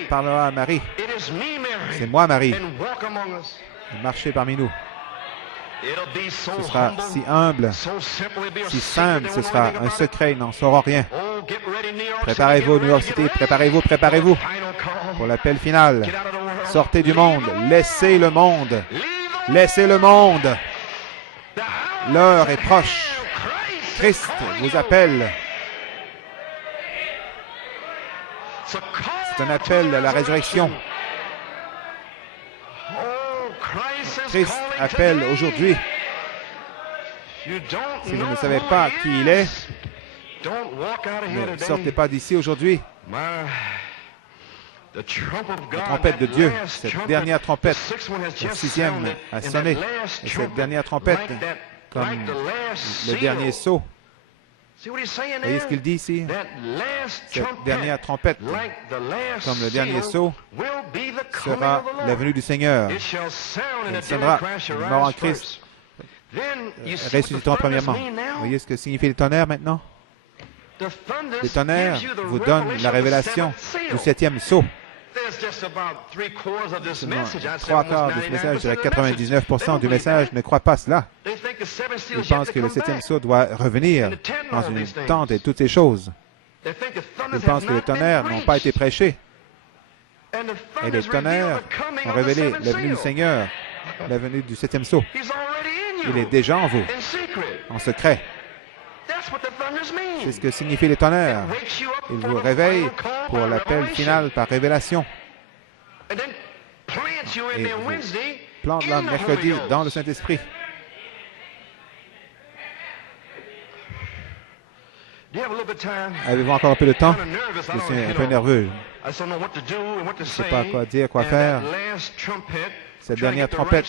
parlera à Marie. C'est moi, Marie. Marchez parmi nous. Ce sera si humble, si simple, ce sera un secret, ils n'en sauront rien. Préparez-vous, New York City, préparez-vous pour l'appel final. Sortez du monde, laissez le monde. Laissez le monde. L'heure est proche. Christ vous appelle. C'est un appel à la résurrection. Christ appelle aujourd'hui. Si vous ne savez pas qui il est, ne sortez pas d'ici aujourd'hui. La trompette de Dieu, cette dernière trompette, la 6e a sonné. Et cette dernière trompette, comme le dernier sceau. Vous voyez ce qu'il dit ici? Cette dernière trompette, comme le dernier sceau, sera la venue du Seigneur. Il sonnera, mort en Christ, ressusciteront premièrement. Vous voyez ce que signifie les tonnerres maintenant? Les tonnerres vous donnent la révélation du 7e sceau. Seulement 3/4 de ce message, je dirais 99% du message ne croit pas cela. Ils pensent que le 7e sceau doit revenir dans une tente et toutes ces choses. Ils pensent que les tonnerres n'ont pas été prêchés. Et les tonnerres ont révélé la venue du Seigneur, la venue du 7e sceau. Il est déjà en vous, en secret. C'est ce que signifient les tonnerres. Ils vous réveillent pour l'appel final par révélation. Et vous plantent là mercredi dans le Saint-Esprit. Avez-vous encore un peu de temps? Je suis un peu nerveux. Je ne sais pas quoi dire, quoi faire. Cette dernière trompette,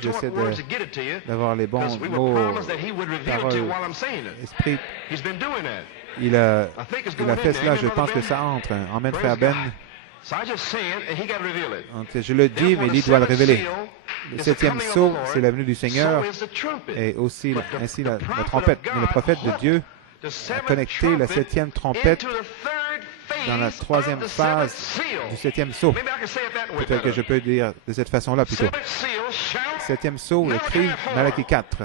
j'essaie d'avoir les bons mots, paroles, esprit. Il a fait cela, je pense que ça entre. Amen, frère Ben. Donc, je le dis, mais il doit le révéler. Le 7e sceau, c'est la venue du Seigneur et aussi ainsi la trompette. Mais le prophète de Dieu a connecté la 7e trompette dans la 3e phase du 7e sceau. Peut-être que je peux dire de cette façon-là plutôt. 7e sceau, le cri, Malachie 4.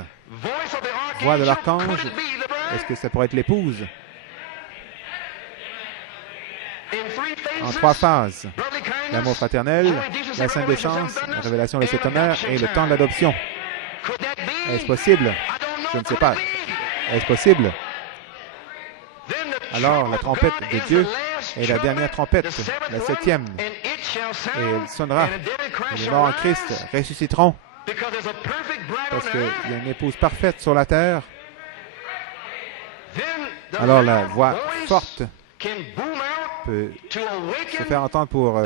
Voix de l'archange, est-ce que ça pourrait être l'épouse? En 3 phases. L'amour fraternel, la sainte décence, la révélation des 7 honneurs et le temps de l'adoption. Est-ce possible? Je ne sais pas. Est-ce possible? Alors, la trompette de Dieu est la dernière trompette, la 7e. Et elle sonnera. Et les morts en Christ ressusciteront. Parce qu'il y a une épouse parfaite sur la terre. Alors, la voix forte peut se faire entendre pour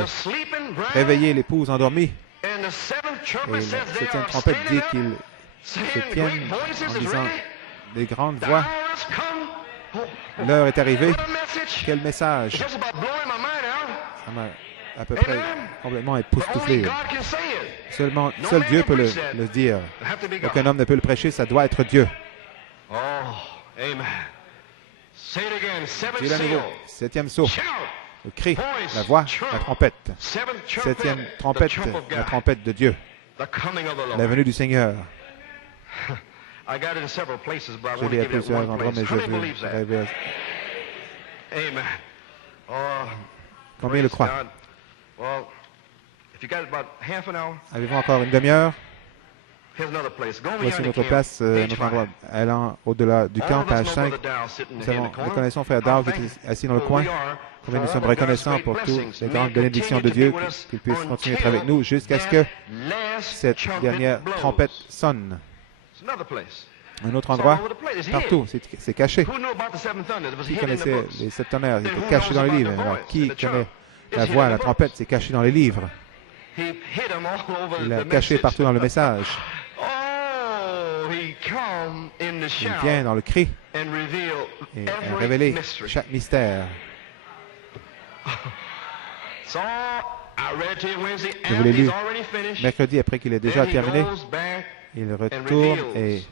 réveiller l'épouse endormie. Et la 7e trompette dit qu'ils se tiennent en disant des grandes voix. L'heure est arrivée. Quel message! Ça m'a à peu près complètement époustouflé. Seul Dieu peut le dire. Aucun homme ne peut le prêcher, ça doit être Dieu. Dis-le à nouveau. 7e sceau. Le cri, la voix, la trompette. 7e trompette, la trompette de Dieu. La venue du Seigneur. Je l'ai à plusieurs endroits, mais je veux rêver. Combien le croient? Avez-vous encore une demi-heure? Voici notre place, notre endroit, allant au-delà du camp, page 5. Nous avons reconnaissons Frère Dow qui est assis dans le coin. Combien nous sommes reconnaissants pour toutes les grandes bénédictions de Dieu, qu'il puisse continuer à être avec nous jusqu'à ce que cette dernière trompette sonne. Un autre endroit, partout, c'est caché. Qui connaissait les 7 tonnerres? C'était caché dans les livres. Alors, qui connaît la voix, la trompette? C'est caché dans les livres. Il l'a caché partout dans le message. Il vient dans le cri et révéler chaque mystère. Je vous l'ai lu mercredi après qu'il ait déjà terminé. Il retourne et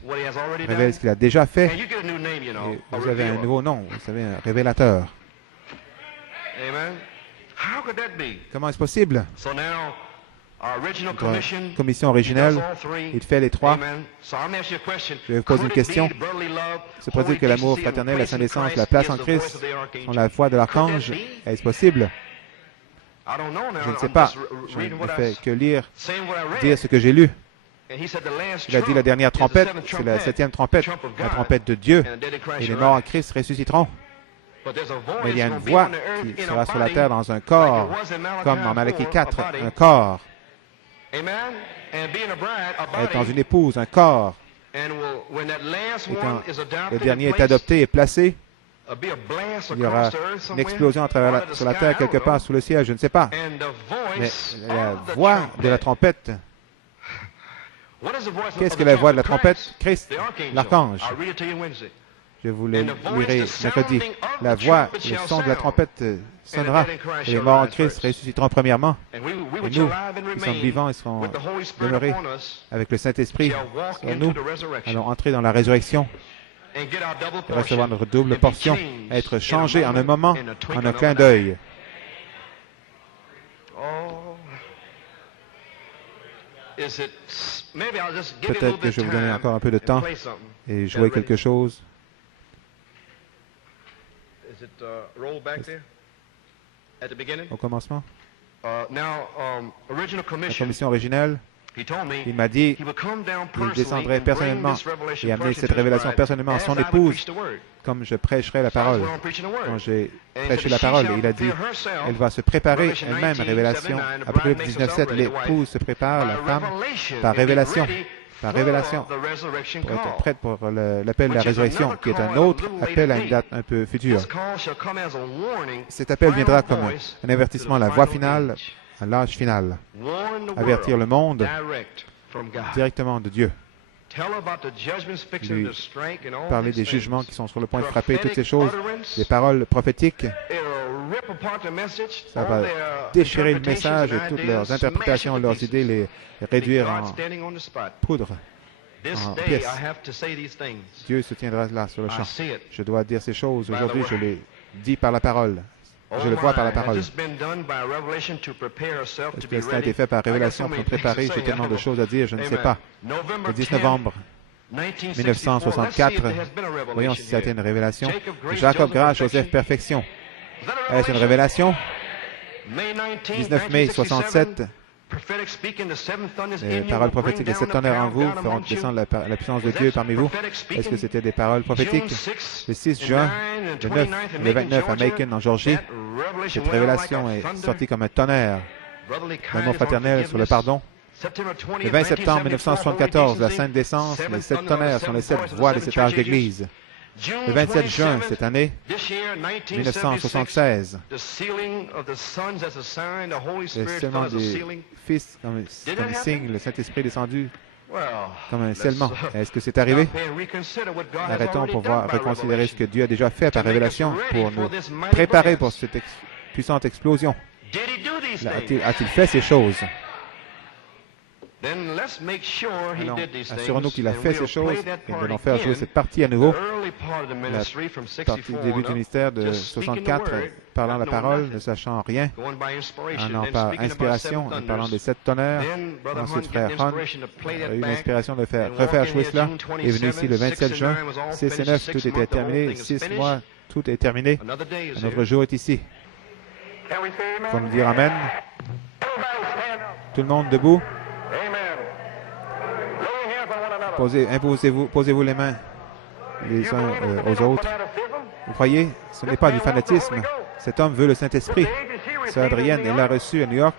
révèle ce qu'il a déjà fait. Et vous avez un nouveau nom, vous savez, un révélateur. Comment est-ce possible? Notre commission originelle, il fait les 3. Je vais vous poser une question. C'est pour dire que l'amour fraternel, la sainte décence, la place en Christ sont la voix de l'archange. Est-ce possible? Je ne sais pas. Je ne fais que dire ce que j'ai lu. Il a dit la dernière trompette, c'est la 7e trompette, la trompette de Dieu, et les morts en Christ ressusciteront. Mais il y a une voix qui sera sur la terre dans un corps, comme dans Malachie 4, un corps. Être dans une épouse, un corps. Et quand le dernier est adopté et placé, il y aura une explosion à travers sur la terre quelque part sous le ciel, je ne sais pas. Mais la voix de la trompette, qu'est-ce que la voix de la trompette? Christ, l'archange. Je vous le lirai mercredi. La voix, le son de la trompette sonnera. Et les morts en Christ ressusciteront premièrement. Et nous, qui sommes vivants et serons demeurés avec le Saint-Esprit sur nous, allons entrer dans la résurrection et recevoir notre double portion, être changés en un moment, en un clin d'œil. Peut-être que je vais vous donner encore un peu de temps et jouer quelque chose. Au commencement, la commission originelle, il m'a dit qu'il descendrait personnellement et amener cette révélation personnellement à son épouse, comme je prêcherai la parole. Quand j'ai prêché la parole, il a dit, elle va se préparer elle-même, révélation. Apocalypse 19:7, l'épouse se prépare, la femme, par révélation. par révélation, pour être prête pour l'appel de la résurrection, qui est un autre appel à une date un peu future. Cet appel viendra comme un avertissement à la voie finale, à l'âge final. Avertir le monde directement de Dieu. Lui parler des jugements qui sont sur le point de frapper, toutes ces choses, les paroles prophétiques. Ça va déchirer le message et toutes leurs interprétations, leurs idées, les réduire en poudre, en pièces. Dieu se tiendra là sur le champ. Je dois dire ces choses. Aujourd'hui, je les dis par la parole. Je le vois par la parole. Est-ce que ça a été fait par révélation pour me préparer? J'ai tellement de choses à dire, je ne sais pas. Le 10 novembre 1964, voyons si ça a été une révélation. Jacob grâce, Joseph perfection. Est-ce une révélation? 19 mai 67, les paroles prophétiques, les 7 tonnerres en vous feront descendre la puissance de Dieu parmi vous. Est-ce que c'était des paroles prophétiques? Le 6 juin, le 9 et le 29 à Macon, en Georgie, cette révélation est sortie comme un tonnerre. L'amour fraternel sur le pardon. Le 20 septembre 1974, la Sainte Descente, les 7 tonnerres sont les 7 voix des 7 âges d'Église. Le 27 juin cette année, 1976, le scellement des fils comme signe, le Saint-Esprit descendu comme un scellement. Est-ce que c'est arrivé? Arrêtons pour reconsidérer ce que Dieu a déjà fait par révélation pour nous préparer pour cette puissante explosion. A-t-il fait ces choses? Alors, assurons-nous qu'il a fait ces choses et nous allons faire jouer cette partie à nouveau. La partie du début du ministère de 64, parlant la parole, ne sachant rien, par inspiration, en parlant des 7 tonnerres. Ensuite, frère Hunt a eu l'inspiration de refaire jouer cela. Il est venu ici le 27 juin. 6 et 9, tout était terminé. 6 mois, tout est terminé. Un autre jour est ici. Faut me dire Amen. Tout le monde debout. Posez-vous les mains les uns aux autres. Vous croyez? Ce n'est pas du fanatisme. Cet homme veut le Saint-Esprit. Sœur Adrienne, elle l'a reçu à New York.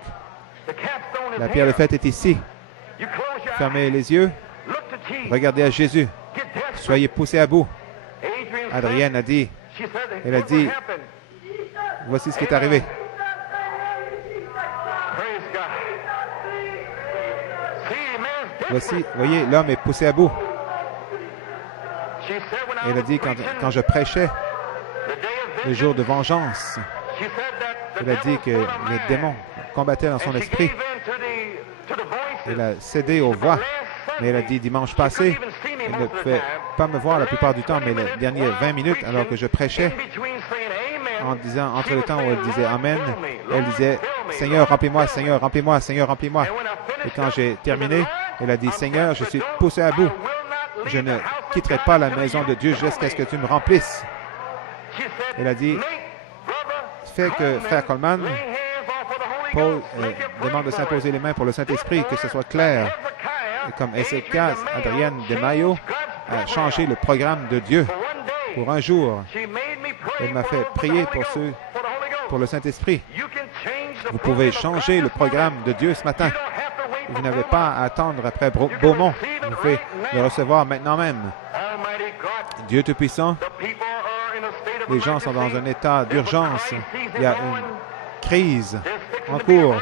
La pierre de fête est ici. Fermez les yeux. Regardez à Jésus. Soyez poussés à bout. Adrienne a dit, elle a dit, voici ce qui est arrivé. Voici, voyez, l'homme est poussé à bout. Elle a dit, quand je prêchais le jour de vengeance, elle a dit que les démons combattaient dans son esprit. Elle a cédé aux voix, mais elle a dit, dimanche passé, elle ne pouvait pas me voir la plupart du temps, mais les dernières 20 minutes, alors que je prêchais, en disant, entre le temps où elle disait Amen, elle disait, Seigneur, remplis-moi, Seigneur, remplis-moi, Seigneur, remplis-moi. Et quand j'ai terminé, elle a dit, Seigneur, je suis poussé à bout. Je ne quitterai pas la maison de Dieu jusqu'à ce que tu me remplisses. Elle a dit, fais que frère Coleman demande de s'imposer les mains pour le Saint-Esprit, que ce soit clair. Et comme efficace, Adrienne Desmaillots a changé le programme de Dieu pour un jour. Elle m'a fait prier pour le Saint-Esprit. Vous pouvez changer le programme de Dieu ce matin. Vous n'avez pas à attendre après Beaumont. Vous pouvez le recevoir maintenant même. Dieu Tout-Puissant, les gens sont dans un état d'urgence. Il y a une crise en cours.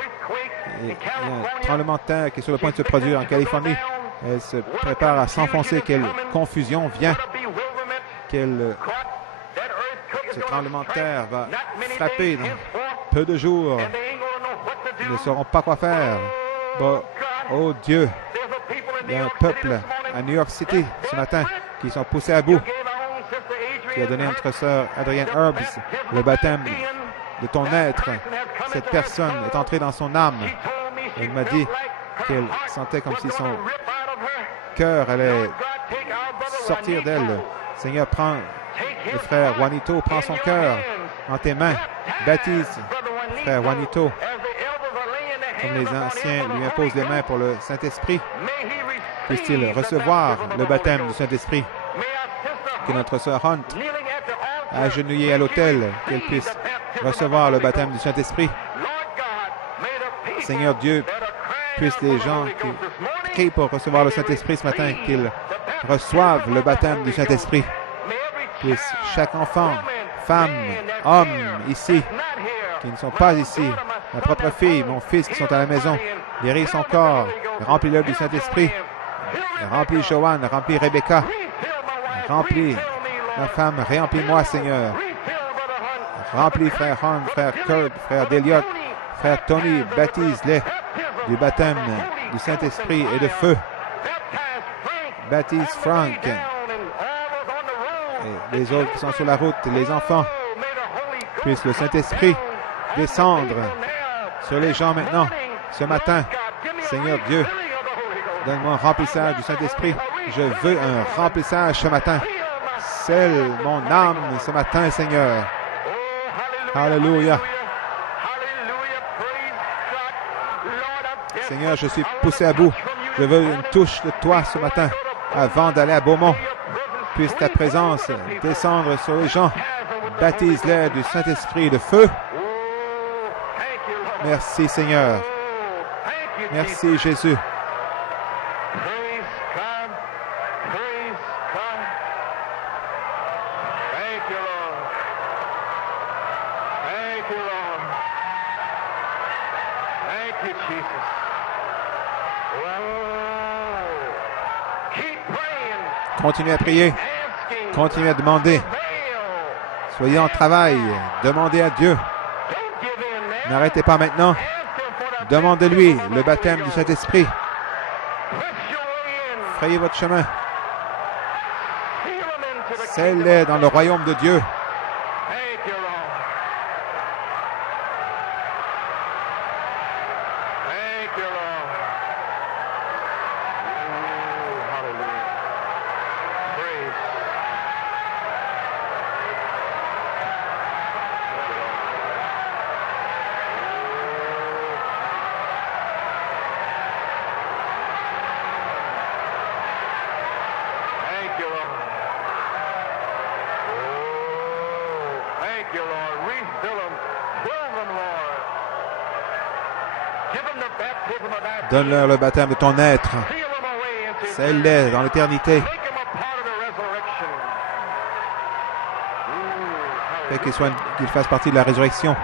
Il y a un tremblement de terre qui est sur le point de se produire en Californie. Elle se prépare à s'enfoncer. Quelle confusion vient. Ce tremblement de terre va frapper dans peu de jours. Ils ne sauront pas quoi faire. Bon, oh Dieu, il y a un peuple à New York City ce matin qui sont poussés à bout. Tu as donné à notre sœur Adrienne Herbs le baptême de ton être. Cette personne est entrée dans son âme. Elle m'a dit qu'elle sentait comme si son cœur allait sortir d'elle. Seigneur, prends le frère Juanito, prends son cœur en tes mains. Baptise frère Juanito. Comme les anciens lui imposent les mains pour le Saint-Esprit, puisse-t-il recevoir le baptême du Saint-Esprit? Que notre sœur Hunt, agenouillée à l'autel, qu'elle puisse recevoir le baptême du Saint-Esprit. Seigneur Dieu, Puissent les gens qui crient pour recevoir le Saint-Esprit ce matin, qu'ils reçoivent le baptême du Saint-Esprit. Puisse chaque enfant, femme, homme ici, qui ne sont pas ici, ma propre fille, mon fils qui sont à la maison, guéris son corps, remplis-le du Saint-Esprit, remplis Joanne, remplis Rebecca, remplis ma femme, remplis-moi, Seigneur. Remplis frère Hunt, frère Kurt, frère Deliot, frère Tony, baptise-les du baptême du Saint-Esprit et de feu. Baptise Frank et les autres qui sont sur la route, les enfants. Puisse le Saint-Esprit descendre sur les gens maintenant, ce matin. Seigneur Dieu, donne-moi un remplissage du Saint-Esprit. Je veux un remplissage ce matin. Scelle mon âme ce matin, Seigneur. Alléluia. Seigneur, je suis poussé à bout. Je veux une touche de toi ce matin avant d'aller à Beaumont. Puisse ta présence descendre sur les gens. Baptise-les du Saint-Esprit de feu. Merci, Seigneur. Merci, Jésus. Continuez à prier. Continuez à demander. Soyez en travail. Demandez à Dieu. N'arrêtez pas maintenant. Demandez-lui le baptême du Saint-Esprit. Frayez votre chemin. Scelle-les dans le royaume de Dieu. Donne-leur le baptême de ton être. Scelle-les dans l'éternité. Fais qu'ils fassent partie de la résurrection.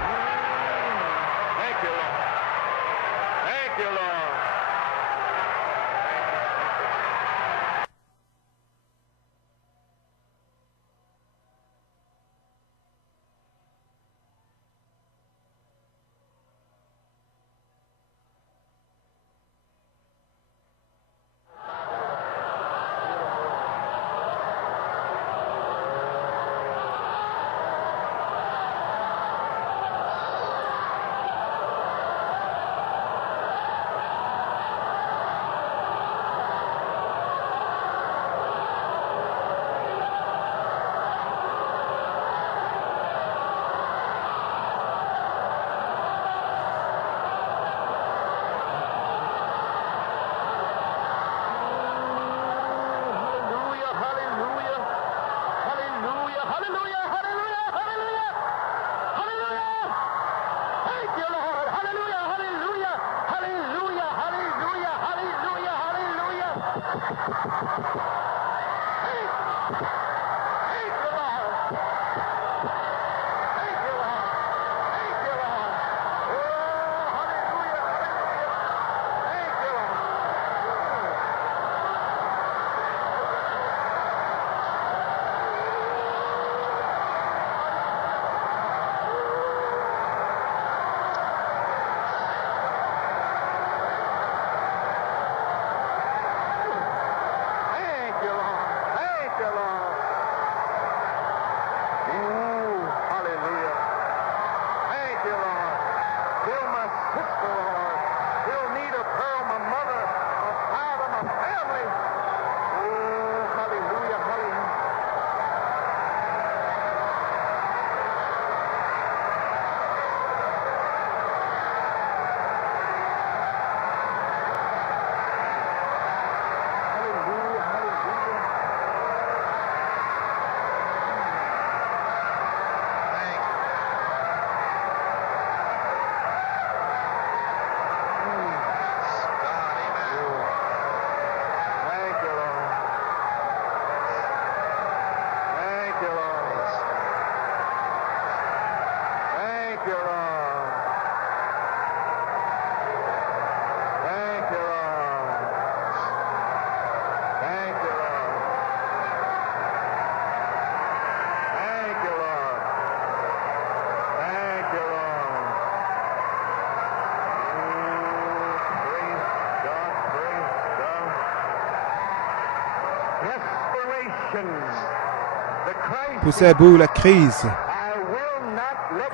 poussé à bout la crise.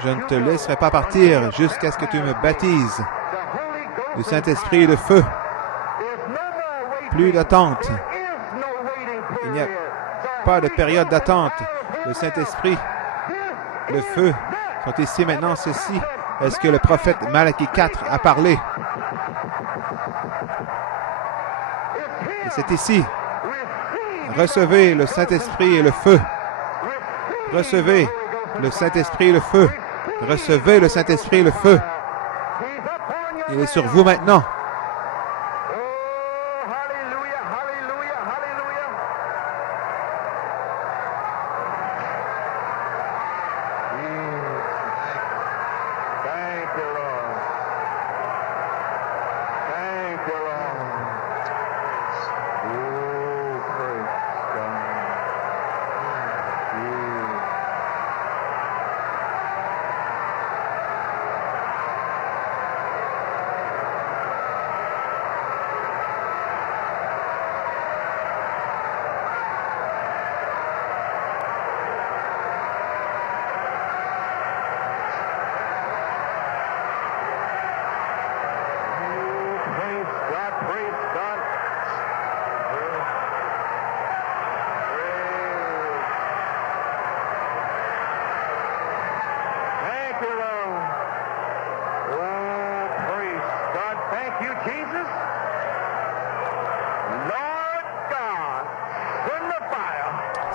Je ne te laisserai pas partir jusqu'à ce que tu me baptises du Saint-Esprit et de feu. Plus d'attente. Il n'y a pas de période d'attente. Le Saint-Esprit, le feu sont ici maintenant. Ceci est-ce que le prophète Malachi 4 a parlé. Et c'est ici. Recevez le Saint-Esprit et le feu. Recevez le Saint-Esprit et le feu. Recevez le Saint-Esprit et le feu. Il est sur vous maintenant.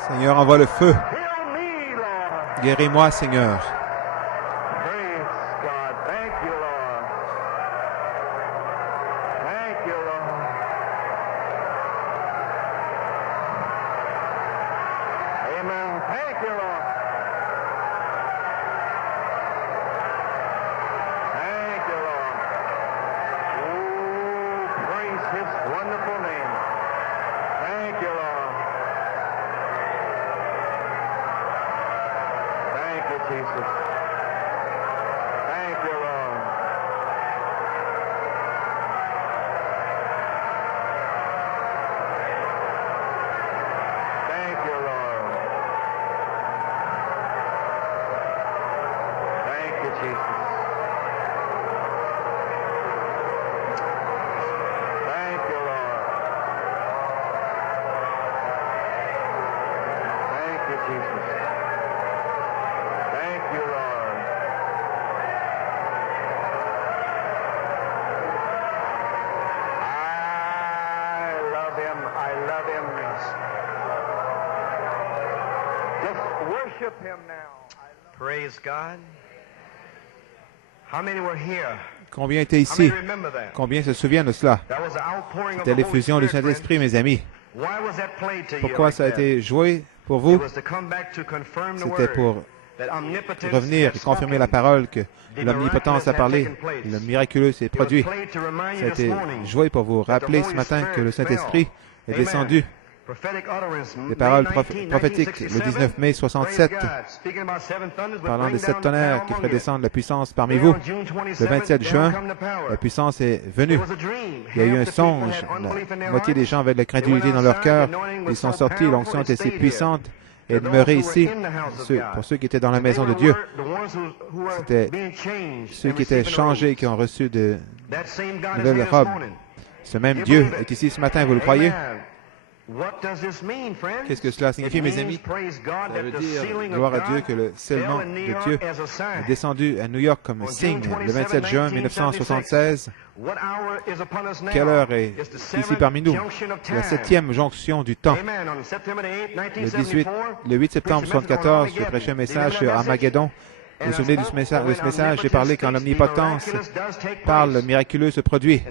Seigneur, envoie le feu. Guéris-moi, Seigneur. Combien étaient ici? Combien se souviennent de cela? C'était l'effusion du Saint-Esprit, mes amis. Pourquoi ça a été joué pour vous? C'était pour revenir et confirmer la parole que l'omnipotence a parlé, le miraculeux s'est produit. Ça a été joué pour vous rappeler ce matin que le Saint-Esprit est descendu. Des paroles prophétiques le 19 mai 67, parlant des 7 tonnerres qui feraient descendre la puissance parmi vous. Le 27 juin, la puissance est venue. Il y a eu un songe. La moitié des gens avaient de la crédulité dans leur cœur. Ils sont sortis. L'onction était si puissante et demeurait ici. Pour ceux qui étaient dans la maison de Dieu, c'était ceux qui étaient changés, qui ont reçu de nouvelles robes. Ce même Dieu est ici ce matin, vous le croyez? Qu'est-ce que cela signifie, mes amis? Ça veut dire, gloire à Dieu, que le scellement de Dieu est descendu à New York comme signe le 27 juin 1976. Quelle heure est ici parmi nous? C'est la 7e jonction du temps. Le 8 septembre 1974, j'ai prêché un message sur Armageddon. Vous vous souvenez de ce message? J'ai parlé quand l'omnipotence parle, le miraculeux se produit.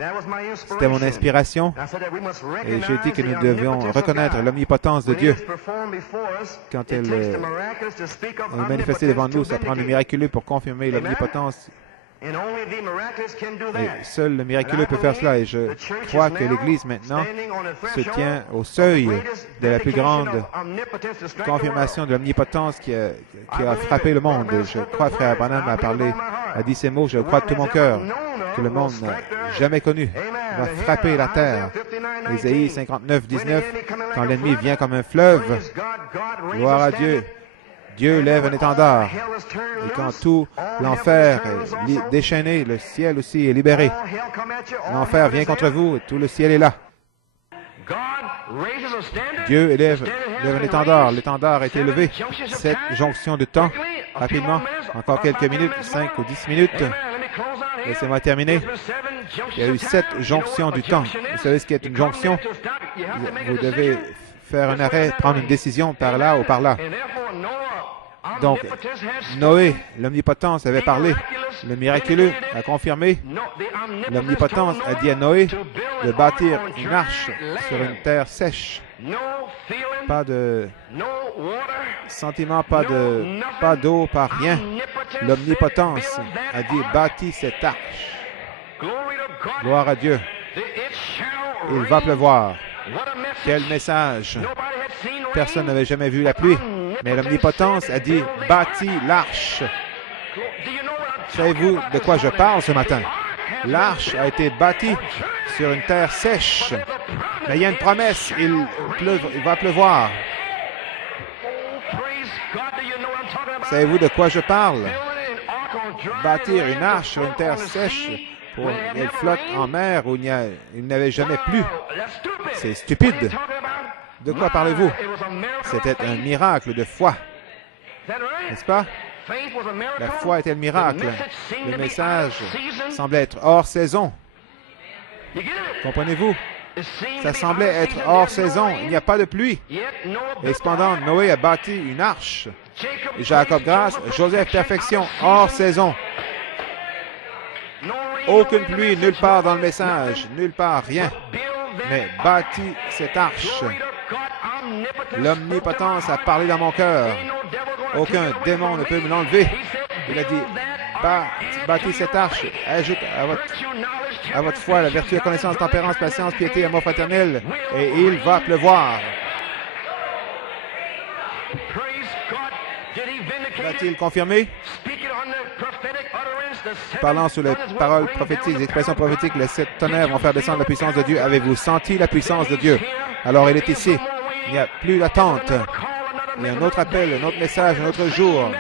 C'était mon inspiration. Et j'ai dit que nous devions reconnaître l'omnipotence de Dieu. Quand elle est manifestée devant nous, ça prend le miraculeux pour confirmer l'omnipotence. Et seul le miraculeux peut faire cela. Et je crois que l'Église maintenant se tient au seuil de la plus grande confirmation de l'omnipotence qui a frappé le monde. Je crois, frère Branham a dit ces mots, je crois de tout mon cœur, que le monde n'a jamais connu. va frapper la terre. Ésaïe 59, 19, quand l'ennemi vient comme un fleuve, gloire à Dieu. Dieu lève un étendard. Et quand tout l'enfer est déchaîné, le ciel aussi est libéré. L'enfer vient contre vous et tout le ciel est là. Dieu élève un étendard. L'étendard a été levé. Cette jonction de temps, rapidement, encore quelques minutes, 5 ou 10 minutes. Laissez-moi terminer. Il y a eu 7 jonctions du temps. Vous savez ce qu'est une jonction? Vous devez faire un arrêt, prendre une décision par là ou par là. Donc, Noé, l'omnipotence, avait parlé. Le miraculeux a confirmé. L'omnipotence a dit à Noé de bâtir une arche sur une terre sèche. Pas de sentiment, pas d'eau, pas rien. L'omnipotence a dit bâtis cette arche. Gloire à Dieu. Il va pleuvoir. Quel message! Personne n'avait jamais vu la pluie, mais l'omnipotence a dit bâtis l'arche. Savez-vous de quoi je parle ce matin? L'arche a été bâtie sur une terre sèche. Mais il y a une promesse, il va pleuvoir. Savez-vous de quoi je parle? Bâtir une arche sur une terre sèche pour qu'elle flotte en mer où il n'avait jamais plu. C'est stupide. De quoi parlez-vous? C'était un miracle de foi. N'est-ce pas? La foi était le miracle. Le message semblait être hors saison. Comprenez-vous? Ça semblait être hors saison. Il n'y a pas de pluie. Et cependant, Noé a bâti une arche. Jacob grâce, Joseph perfection, hors saison. Aucune pluie, nulle part dans le message, nulle part, rien. Mais bâtis cette arche. L'omnipotence a parlé dans mon cœur. Aucun démon ne peut me l'enlever. Il a dit, bâtis cette arche. Ajoute à votre foi la vertu, la connaissance, tempérance, patience, piété, amour fraternel. Et il va pleuvoir. Va-t-il confirmer? Parlant sur les paroles prophétiques, les expressions prophétiques, les 7 tonnerres vont faire descendre la puissance de Dieu. Avez-vous senti la puissance de Dieu? Alors il est ici. Il n'y a plus d'attente. Il y a un autre appel, un autre message, un autre jour.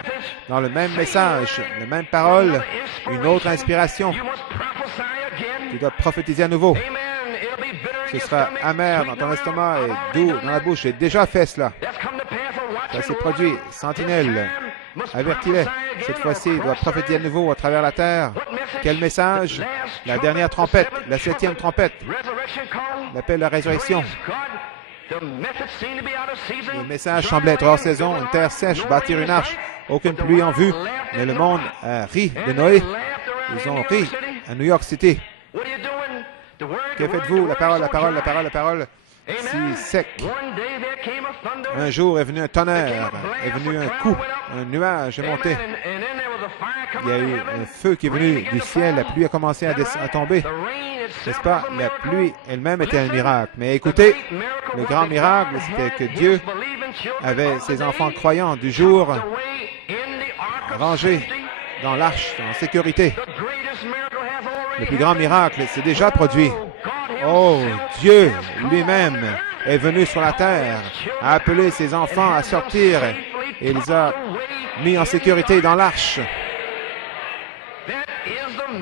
Dans le même message, la même parole, une autre inspiration. Tu dois prophétiser à nouveau. Ce sera amer dans ton estomac et doux dans la bouche. J'ai déjà fait cela. Ça s'est produit. Sentinelle, avertis-les. Cette fois-ci, il doit prophétiser à nouveau à travers la terre. Quel message? La dernière trompette, la 7e trompette. L'appel de la résurrection. Le message semblait être hors saison, une terre sèche, bâtir une arche, aucune pluie en vue, mais le monde a ri de Noé. Ils ont ri à New York City. Que faites-vous? La parole, la parole, la parole, la parole. Si sec. Un jour est venu un tonnerre, est venu un coup, un nuage est monté. Il y a eu un feu qui est venu du ciel, la pluie a commencé à tomber. N'est-ce pas? La pluie elle-même était un miracle. Mais écoutez, le grand miracle, c'était que Dieu avait ses enfants croyants du jour rangés dans l'arche, en sécurité. Le plus grand miracle s'est déjà produit. Oh, Dieu lui-même est venu sur la terre, a appelé ses enfants à sortir et les a mis en sécurité dans l'arche.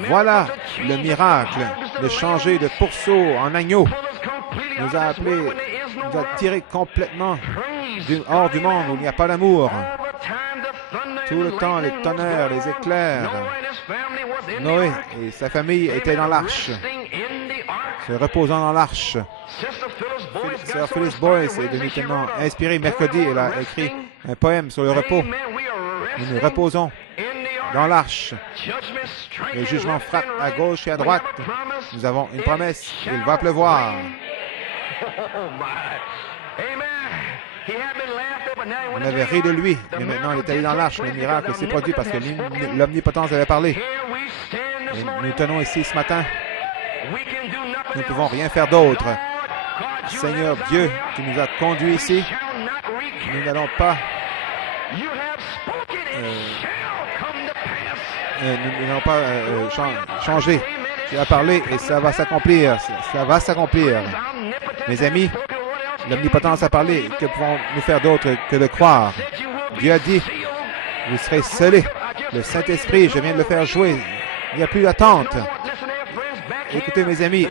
Voilà le miracle de changer de pourceau en agneau. Nous a appelés, nous a tirés complètement hors du monde où il n'y a pas d'amour. Tout le temps, les tonnerres, les éclairs. Noé et sa famille étaient dans l'arche, se reposant dans l'arche. Sœur Phyllis Boyce est devenue tellement inspirée. Mercredi, elle a écrit un poème sur le repos. Nous nous reposons dans l'arche. Le jugement frappe à gauche et à droite. Nous avons une promesse. Il va pleuvoir. On avait ri de lui, mais maintenant il est allé dans l'arche. Le miracle s'est produit parce que l'omnipotence avait parlé. Et nous tenons ici ce matin. Nous ne pouvons rien faire d'autre. Seigneur Dieu, tu nous as conduits ici. Nous n'allons pas Tu as parlé et ça va s'accomplir. Ça va s'accomplir. Mes amis, l'omnipotence a parlé. Que pouvons-nous faire d'autre que de croire? Dieu a dit, vous serez scellés. Le Saint-Esprit, je viens de le faire jouer. Il n'y a plus d'attente. Écoutez, mes amis,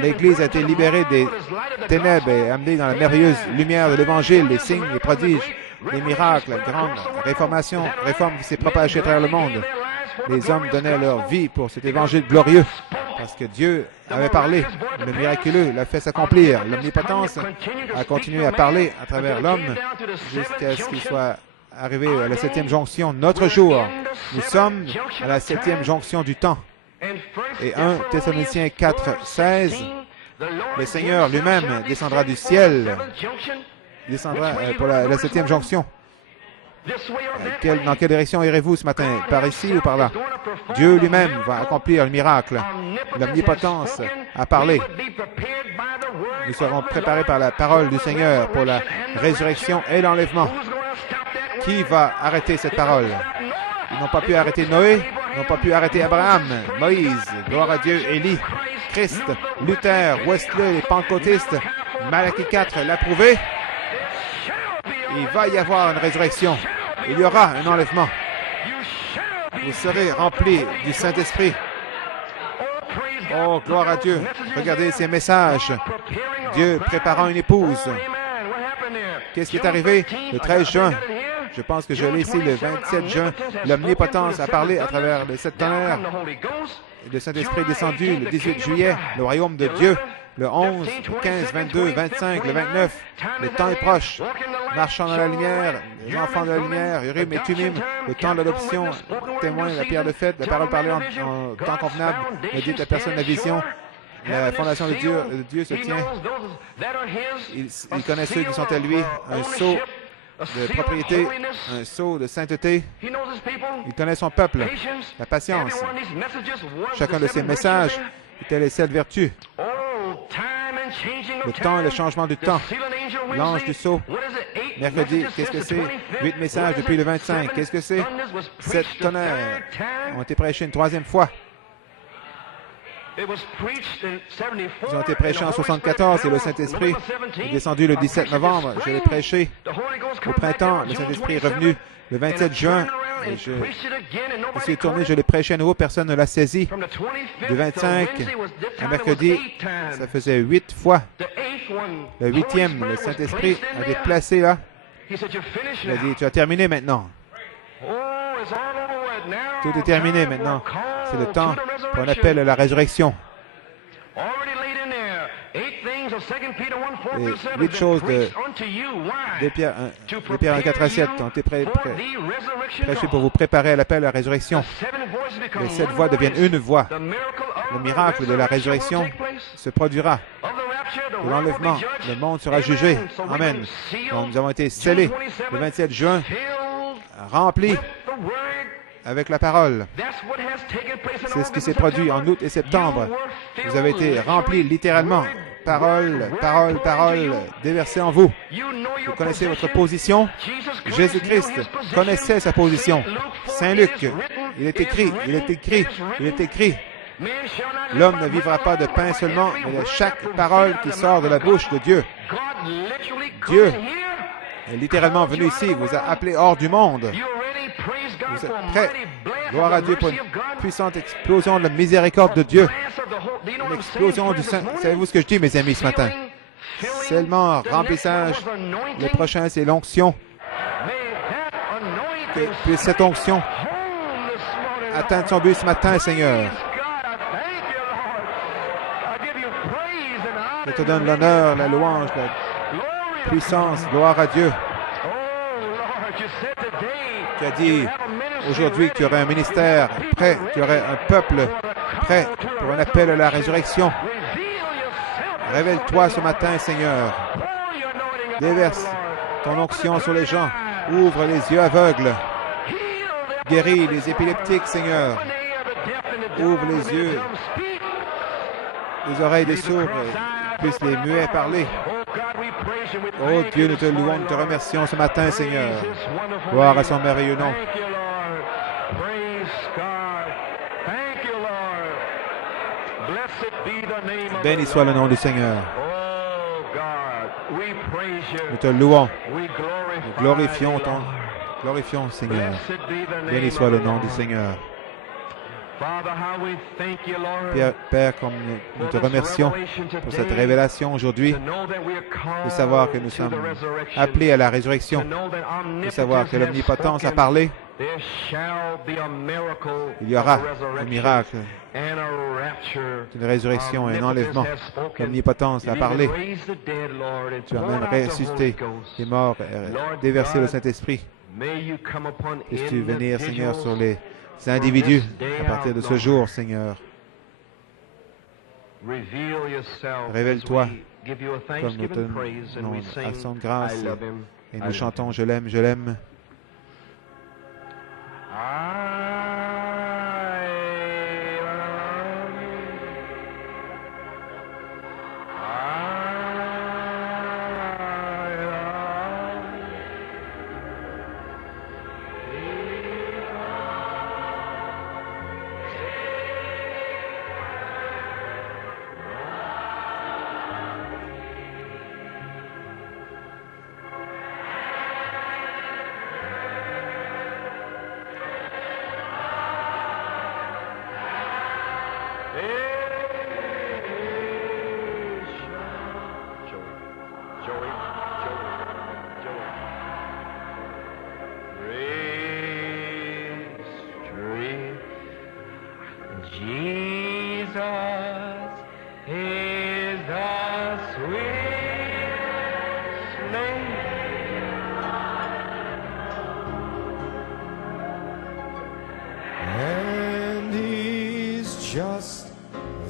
l'Église a été libérée des ténèbres et amenée dans la merveilleuse lumière de l'Évangile, les signes, les prodiges, les miracles, la grande réforme qui s'est propagée à travers le monde. Les hommes donnaient leur vie pour cet Évangile glorieux, parce que Dieu avait parlé, le miraculeux l'a fait s'accomplir. L'omnipotence a continué à parler à travers l'homme jusqu'à ce qu'il soit arrivé à la 7e jonction. Notre jour, nous sommes à la 7e jonction du temps. Et 1 Thessaloniciens 4:16, le Seigneur lui-même descendra du ciel, descendra pour la 7e jonction. Dans quelle direction irez-vous ce matin? Par ici ou par là? Dieu lui-même va accomplir le miracle. L'omnipotence a parlé. Nous serons préparés par la parole du Seigneur pour la résurrection et l'enlèvement. Qui va arrêter cette parole? Ils n'ont pas pu arrêter Noé, ils n'ont pas pu arrêter Abraham, Moïse, gloire à Dieu, Élie, Christ, Luther, Wesley, les pentecôtistes, Malachie 4 l'a prouvé. Il va y avoir une résurrection. Il y aura un enlèvement. Vous serez remplis du Saint-Esprit. Oh, gloire à Dieu. Regardez ces messages. Dieu préparant une épouse. Qu'est-ce qui est arrivé le 13 juin? Je pense que je l'ai ici le 27 juin. L'omnipotence a parlé à travers les 7 tonnerres. Le Saint-Esprit est descendu le 18 juillet. Le royaume de Dieu. Le 11, le 15, 22, 25, le 29. Le temps est proche. Marchant dans la lumière, les enfants de la lumière, Urim et Tumim, le temps de l'adoption, témoin, la pierre de fête, la parole parlée en temps convenable, ne dit à personne la vision. La fondation de Dieu se tient. Il connaît ceux qui sont à lui. Un sceau de propriété, un sceau de sainteté. Il connaît son peuple, la patience. Chacun de ces messages était les 7 vertus. Le temps et le changement du temps. L'ange du sceau. Mercredi, qu'est-ce que c'est? 8 messages depuis le 25. Qu'est-ce que c'est? 7 tonnerres ont été prêchés une 3e fois. Ils ont été prêchés en 74 et le Saint-Esprit est descendu le 17 novembre. Je l'ai prêché au printemps. Le Saint-Esprit est revenu le 27 juin. Et je suis tourné, je l'ai prêché à nouveau. Personne ne l'a saisi. Du 25 à mercredi, ça faisait 8 fois. Le 8e, le Saint-Esprit a été placé là. Il a dit, tu as terminé maintenant. Tout est terminé maintenant. C'est le temps pour un appel à la résurrection. Et 8 choses de Pierre 1:4-7 ont été prêchées pour vous préparer à l'appel à la résurrection. Les 7 voix deviennent une voix. Le miracle de la résurrection se produira. De l'enlèvement, le monde sera jugé. Amen. Donc, nous avons été scellés le 27 juin, remplis avec la parole. C'est ce qui s'est produit en août et septembre. Vous avez été remplis littéralement. Parole, parole, parole, déversée en vous. Vous connaissez votre position. Jésus-Christ connaissait sa position. Saint Luc, il est écrit, il est écrit, il est écrit. L'homme ne vivra pas de pain seulement, mais de chaque parole qui sort de la bouche de Dieu. Dieu est littéralement venu ici, vous a appelé hors du monde. Vous êtes prêts? Gloire à Dieu pour une puissante explosion de la miséricorde de Dieu. Une explosion du Saint. Savez-vous ce que je dis, mes amis, ce matin? Seulement remplissage. Le prochain, c'est l'onction. Que puisse cette onction atteindre son but ce matin, Seigneur. Je te donne l'honneur, la louange, la puissance. Gloire à Dieu. Tu as dit aujourd'hui que tu aurais un ministère prêt, tu aurais un peuple prêt pour un appel à la résurrection. Révèle-toi ce matin, Seigneur. Déverse ton onction sur les gens. Ouvre les yeux aveugles. Guéris les épileptiques, Seigneur. Ouvre les yeux, les oreilles des sourds, puissent les muets parler. Oh Dieu, nous te louons, nous te remercions ce matin, Seigneur. Gloire à son merveilleux nom. Béni soit le nom du Seigneur. Oh God, we praise you. Nous te louons. We Nous glorify glorifions, Seigneur. Blessed be the Béni name soit of le the nom du Lord. Seigneur. Father, how we thank you, Lord, Père, comme nous te remercions pour cette révélation aujourd'hui, to know that we are de called savoir que nous to sommes the resurrection, appelés à la to résurrection, know that de savoir que omnipotence has l'omnipotence a spoken. parlé. There shall be a miracle Il y aura of a un resurrection miracle and a rapture. d'une résurrection et un Omnipotence enlèvement. has spoken. L'omnipotence a You've parlé. even raised the dead, Lord, and Tu as poured même out the Holy ressuscité Ghost. les morts, Lord déversé le God, Saint-Esprit. may you come upon Puisses-tu venir, Seigneur, sur les from individus this day à partir de out, ce Lord. jour, Seigneur. Reveal yourself Révèle-toi as we give you a comme nous thanksgiving te praise and donnons we sing, action de grâce I love him. et I nous love chantons him. Je l'aime, je l'aime. Jesus is the sweetest name. And he's just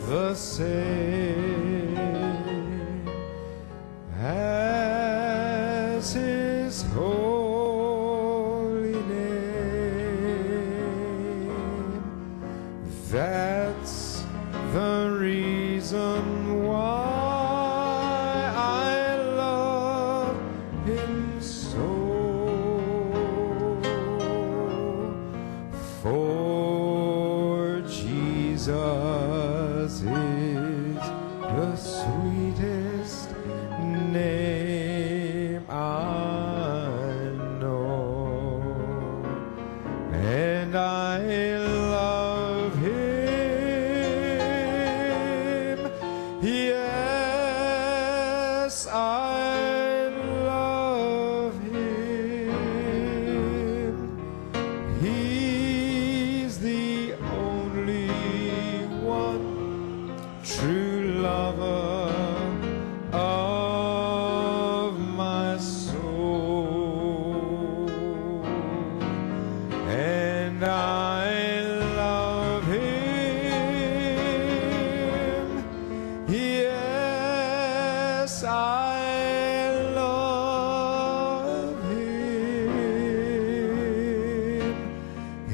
the same as his holy name. That's the reason why I love him so. For Jesus is the sweetest name I know, and I love him. Yes, I love him. He's the only one true lover of my soul, and I love him. Yes, I love him.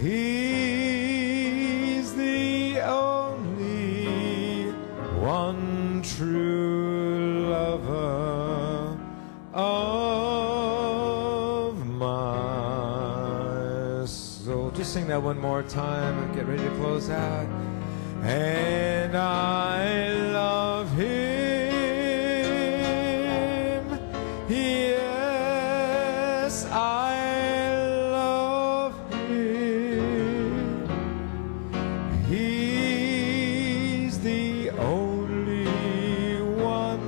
He's the only one true lover of my soul. Just sing that one more time and get ready to close out. And I love him. Yes, I love him. He's the only one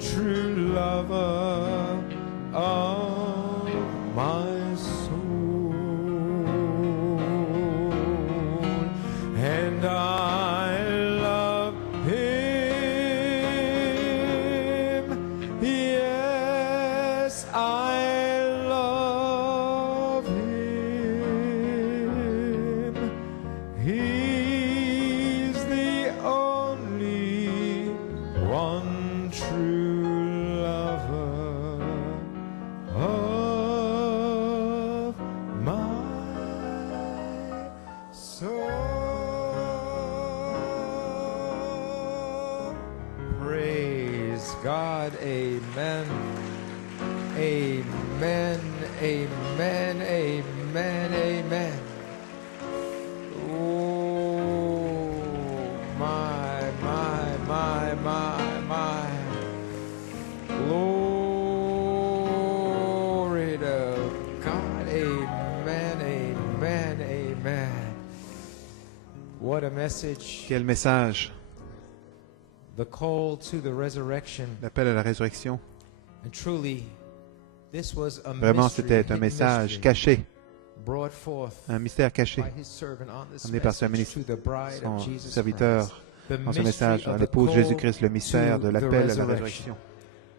true lover of my soul, and I love him. Yes, I love him. He's the only one true lover of my soul. Praise God. Amen. Amen. Amen. Amen. Amen. Oh, my, what a message. Quel message! The call to the resurrection. L'appel à la résurrection. And truly, this was a Vraiment, mystery, c'était a un hidden message mystery caché, brought forth un mystère caché, by his servant on this amené par son message to the bride son of Jesus serviteur Christ. The dans ce mystery message à of the l'épouse call Jésus-Christ, le mystère de to l'appel the à la resurrection. résurrection.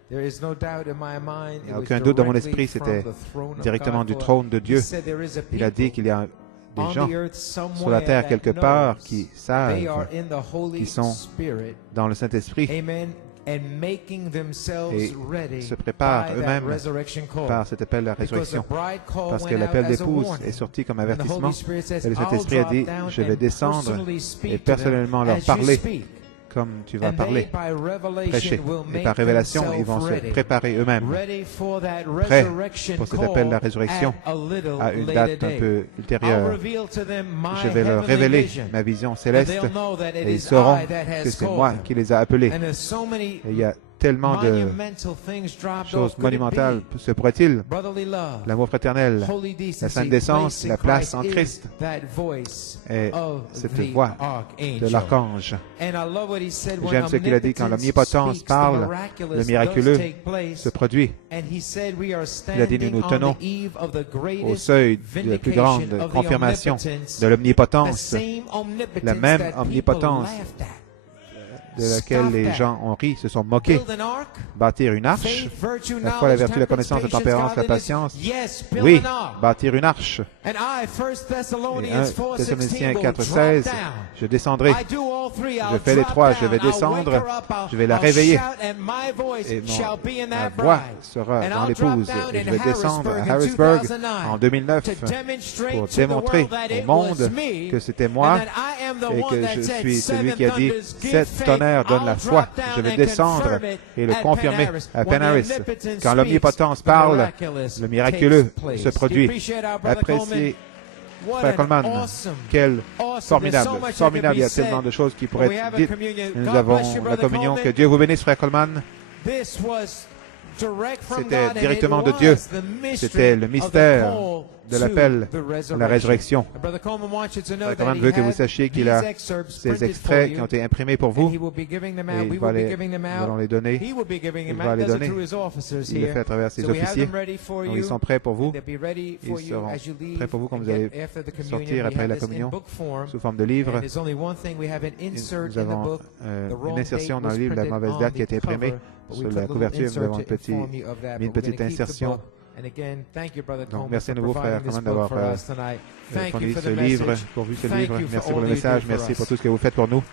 There is no doubt in my mind, Il n'y it a was aucun doute dans mon directly esprit, c'était from the throne of directement God, du for trône de he Dieu. said there is a Il a dit people qu'il y a des on gens the earth sur la somewhere terre that quelque part knows qui they savent, are in the Holy qui sont Spirit. dans le Saint-Esprit, Amen. And making themselves et ready se préparent by that eux-mêmes resurrection call. par cet appel à la Because the résurrection. bride call Parce que went out l'appel as a d'épouse warning. est sorti comme And the avertissement. Holy Spirit says, Et le "I'll Saint-Esprit a drop dit, down je vais and descendre personally speak et to them personnellement leur as you parler speak." comme tu vas And they, parler, by revelation, prêcher. will Et make par révélation, ils themselves vont se ready. préparer eux-mêmes, Ready for that prêts resurrection pour cet appel de la call résurrection at a little à une later date un date. peu I'll ultérieure. reveal to them my Je vais leur heavenly révéler vision. ma vision And céleste they'll know that it et ils is sauront I that que has c'est called moi them. qui les a appelés. And there's so many Et il y a tellement de monumental things dropped choses off. Could it monumentales. be Se pourrait-il brotherly love, l'amour fraternel, holy decency, la sainte décence, place in la place en is Christ that voice et of cette the voix archangel. de l'archange? And I love what he said when J'aime ce qu'il a dit, quand l'omnipotence omnipotence parle, speaks, the miraculous le miraculeux does take place. se produit. And he said we are Il a dit, nous nous standing tenons on the eve of the au greatest seuil de la plus grande vindication of the confirmation omnipotence, de the l'omnipotence, same omnipotence la même that people omnipotence laughed at. de laquelle les gens ont ri, se sont moqués. Build an ark, Bâtir une arche, faith, virtue, la foi, la knowledge, vertu, la connaissance, la tempérance, la godliness. patience. Yes, build Oui, an ark. bâtir une arche. And I, 1 Et Thessalonians 1 4:16, Thessaloniciens will 4,16, drop down. je descendrai. I do all three. Je I'll fais les drop trois, down. je vais I'll descendre, wake her up. je vais la I'll réveiller. shout, and my voice Et shall be in ma that voix bride. sera And dans I'll l'épouse. drop down Et je in vais descendre à Harrisburg Harrisburg in en 2009 2009 to demonstrate pour to the démontrer world that au it monde was me, que c'était and moi that I am the et one que that je said, suis celui "Seven qui a dit thunders, give 7 faith." tonnerres donnent la I'll foi. drop Je down vais and descendre confirm it et le at confirmer Penn à When Penn the Harris. omnipotence Quand l'omnipotence speaks, the parle, miraculous le miraculeux takes place. se Do you produit. appreciate our brother Coleman? Appréciez What Frère an Coleman. awesome, Quel awesome. formidable, There's so much that formidable. could Il y a be said. tellement de choses qui pourraient We être have a dites. communion. Nous God avons bless you, la brother communion. Coleman. Que Dieu vous bénisse, Frère Coleman. This was direct from C'était God, and directement it de was Dieu. the mystery C'était le of the mystère call de to l'appel the à la résurrection. And Brother Coleman wants you to know Frère that Coleman he veut que vous had sachiez qu'il a these excerpts ces printed extraits for qui you, ont été imprimés pour and vous. he will be giving them Et out. il We va will be les, giving them nous out. allons les donner. He will be giving them Il va out. les Does it donner. through his officers Il le fait here. à travers ses So we have officiers. them ready for Donc, you. ils sont prêts pour vous. They'll be ready for Ils you seront as you leave prêts pour vous quand and vous allez get after the communion. sortir We après have la this in communion book form. sous forme de livre. And there's only one thing, we have an insert Nous in the avons book. The une wrong insertion date dans le was livre, la printed mauvaise on date qui a the été imprimée. cover, but we Sur put la a little couverture, nous avons insert to inform you of that, mis une but we're petite gonna keep the insertion. book. And again, thank you, Brother Donc, Coleman, merci à for nouveau, Frère providing this Coleman, book d'avoir for us tonight. Thank you fourni for ce the livre, message. pourvu ce Thank livre. you for Merci all pour le you do message, for merci us. pour tout ce que vous faites pour nous.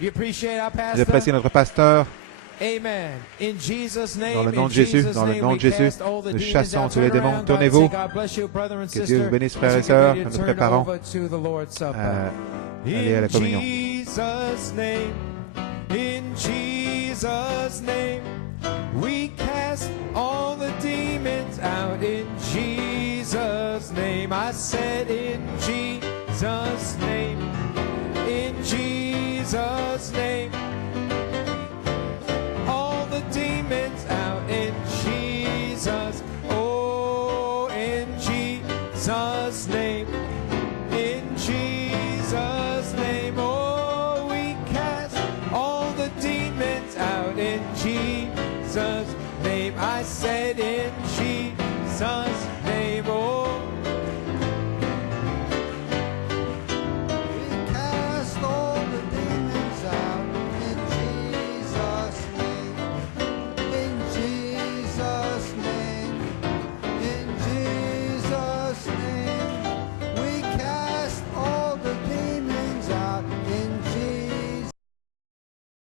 You appreciate our pastor? J'apprécie notre pasteur. Amen. In Jesus' name, Dans le nom in de Jésus, Jesus' dans le name, nom we de Jésus, cast all the nous demons chassons out. tous les Turn démons. around, God, Tournez-vous. say, God bless you, brother and Que sister, Dieu vous bénisse, as frères you et get sœurs. ready to Nous nous turn préparons over to the Lord's Supper. à aller à la communion. In Jesus' name, we cast all the demons out. In Jesus' name, I said in Jesus' name, in Jesus' name, all the demons out. In Jesus, oh, in Jesus' name, in Jesus' name, oh, we cast all the demons out. In Jesus' name, I said in Jesus'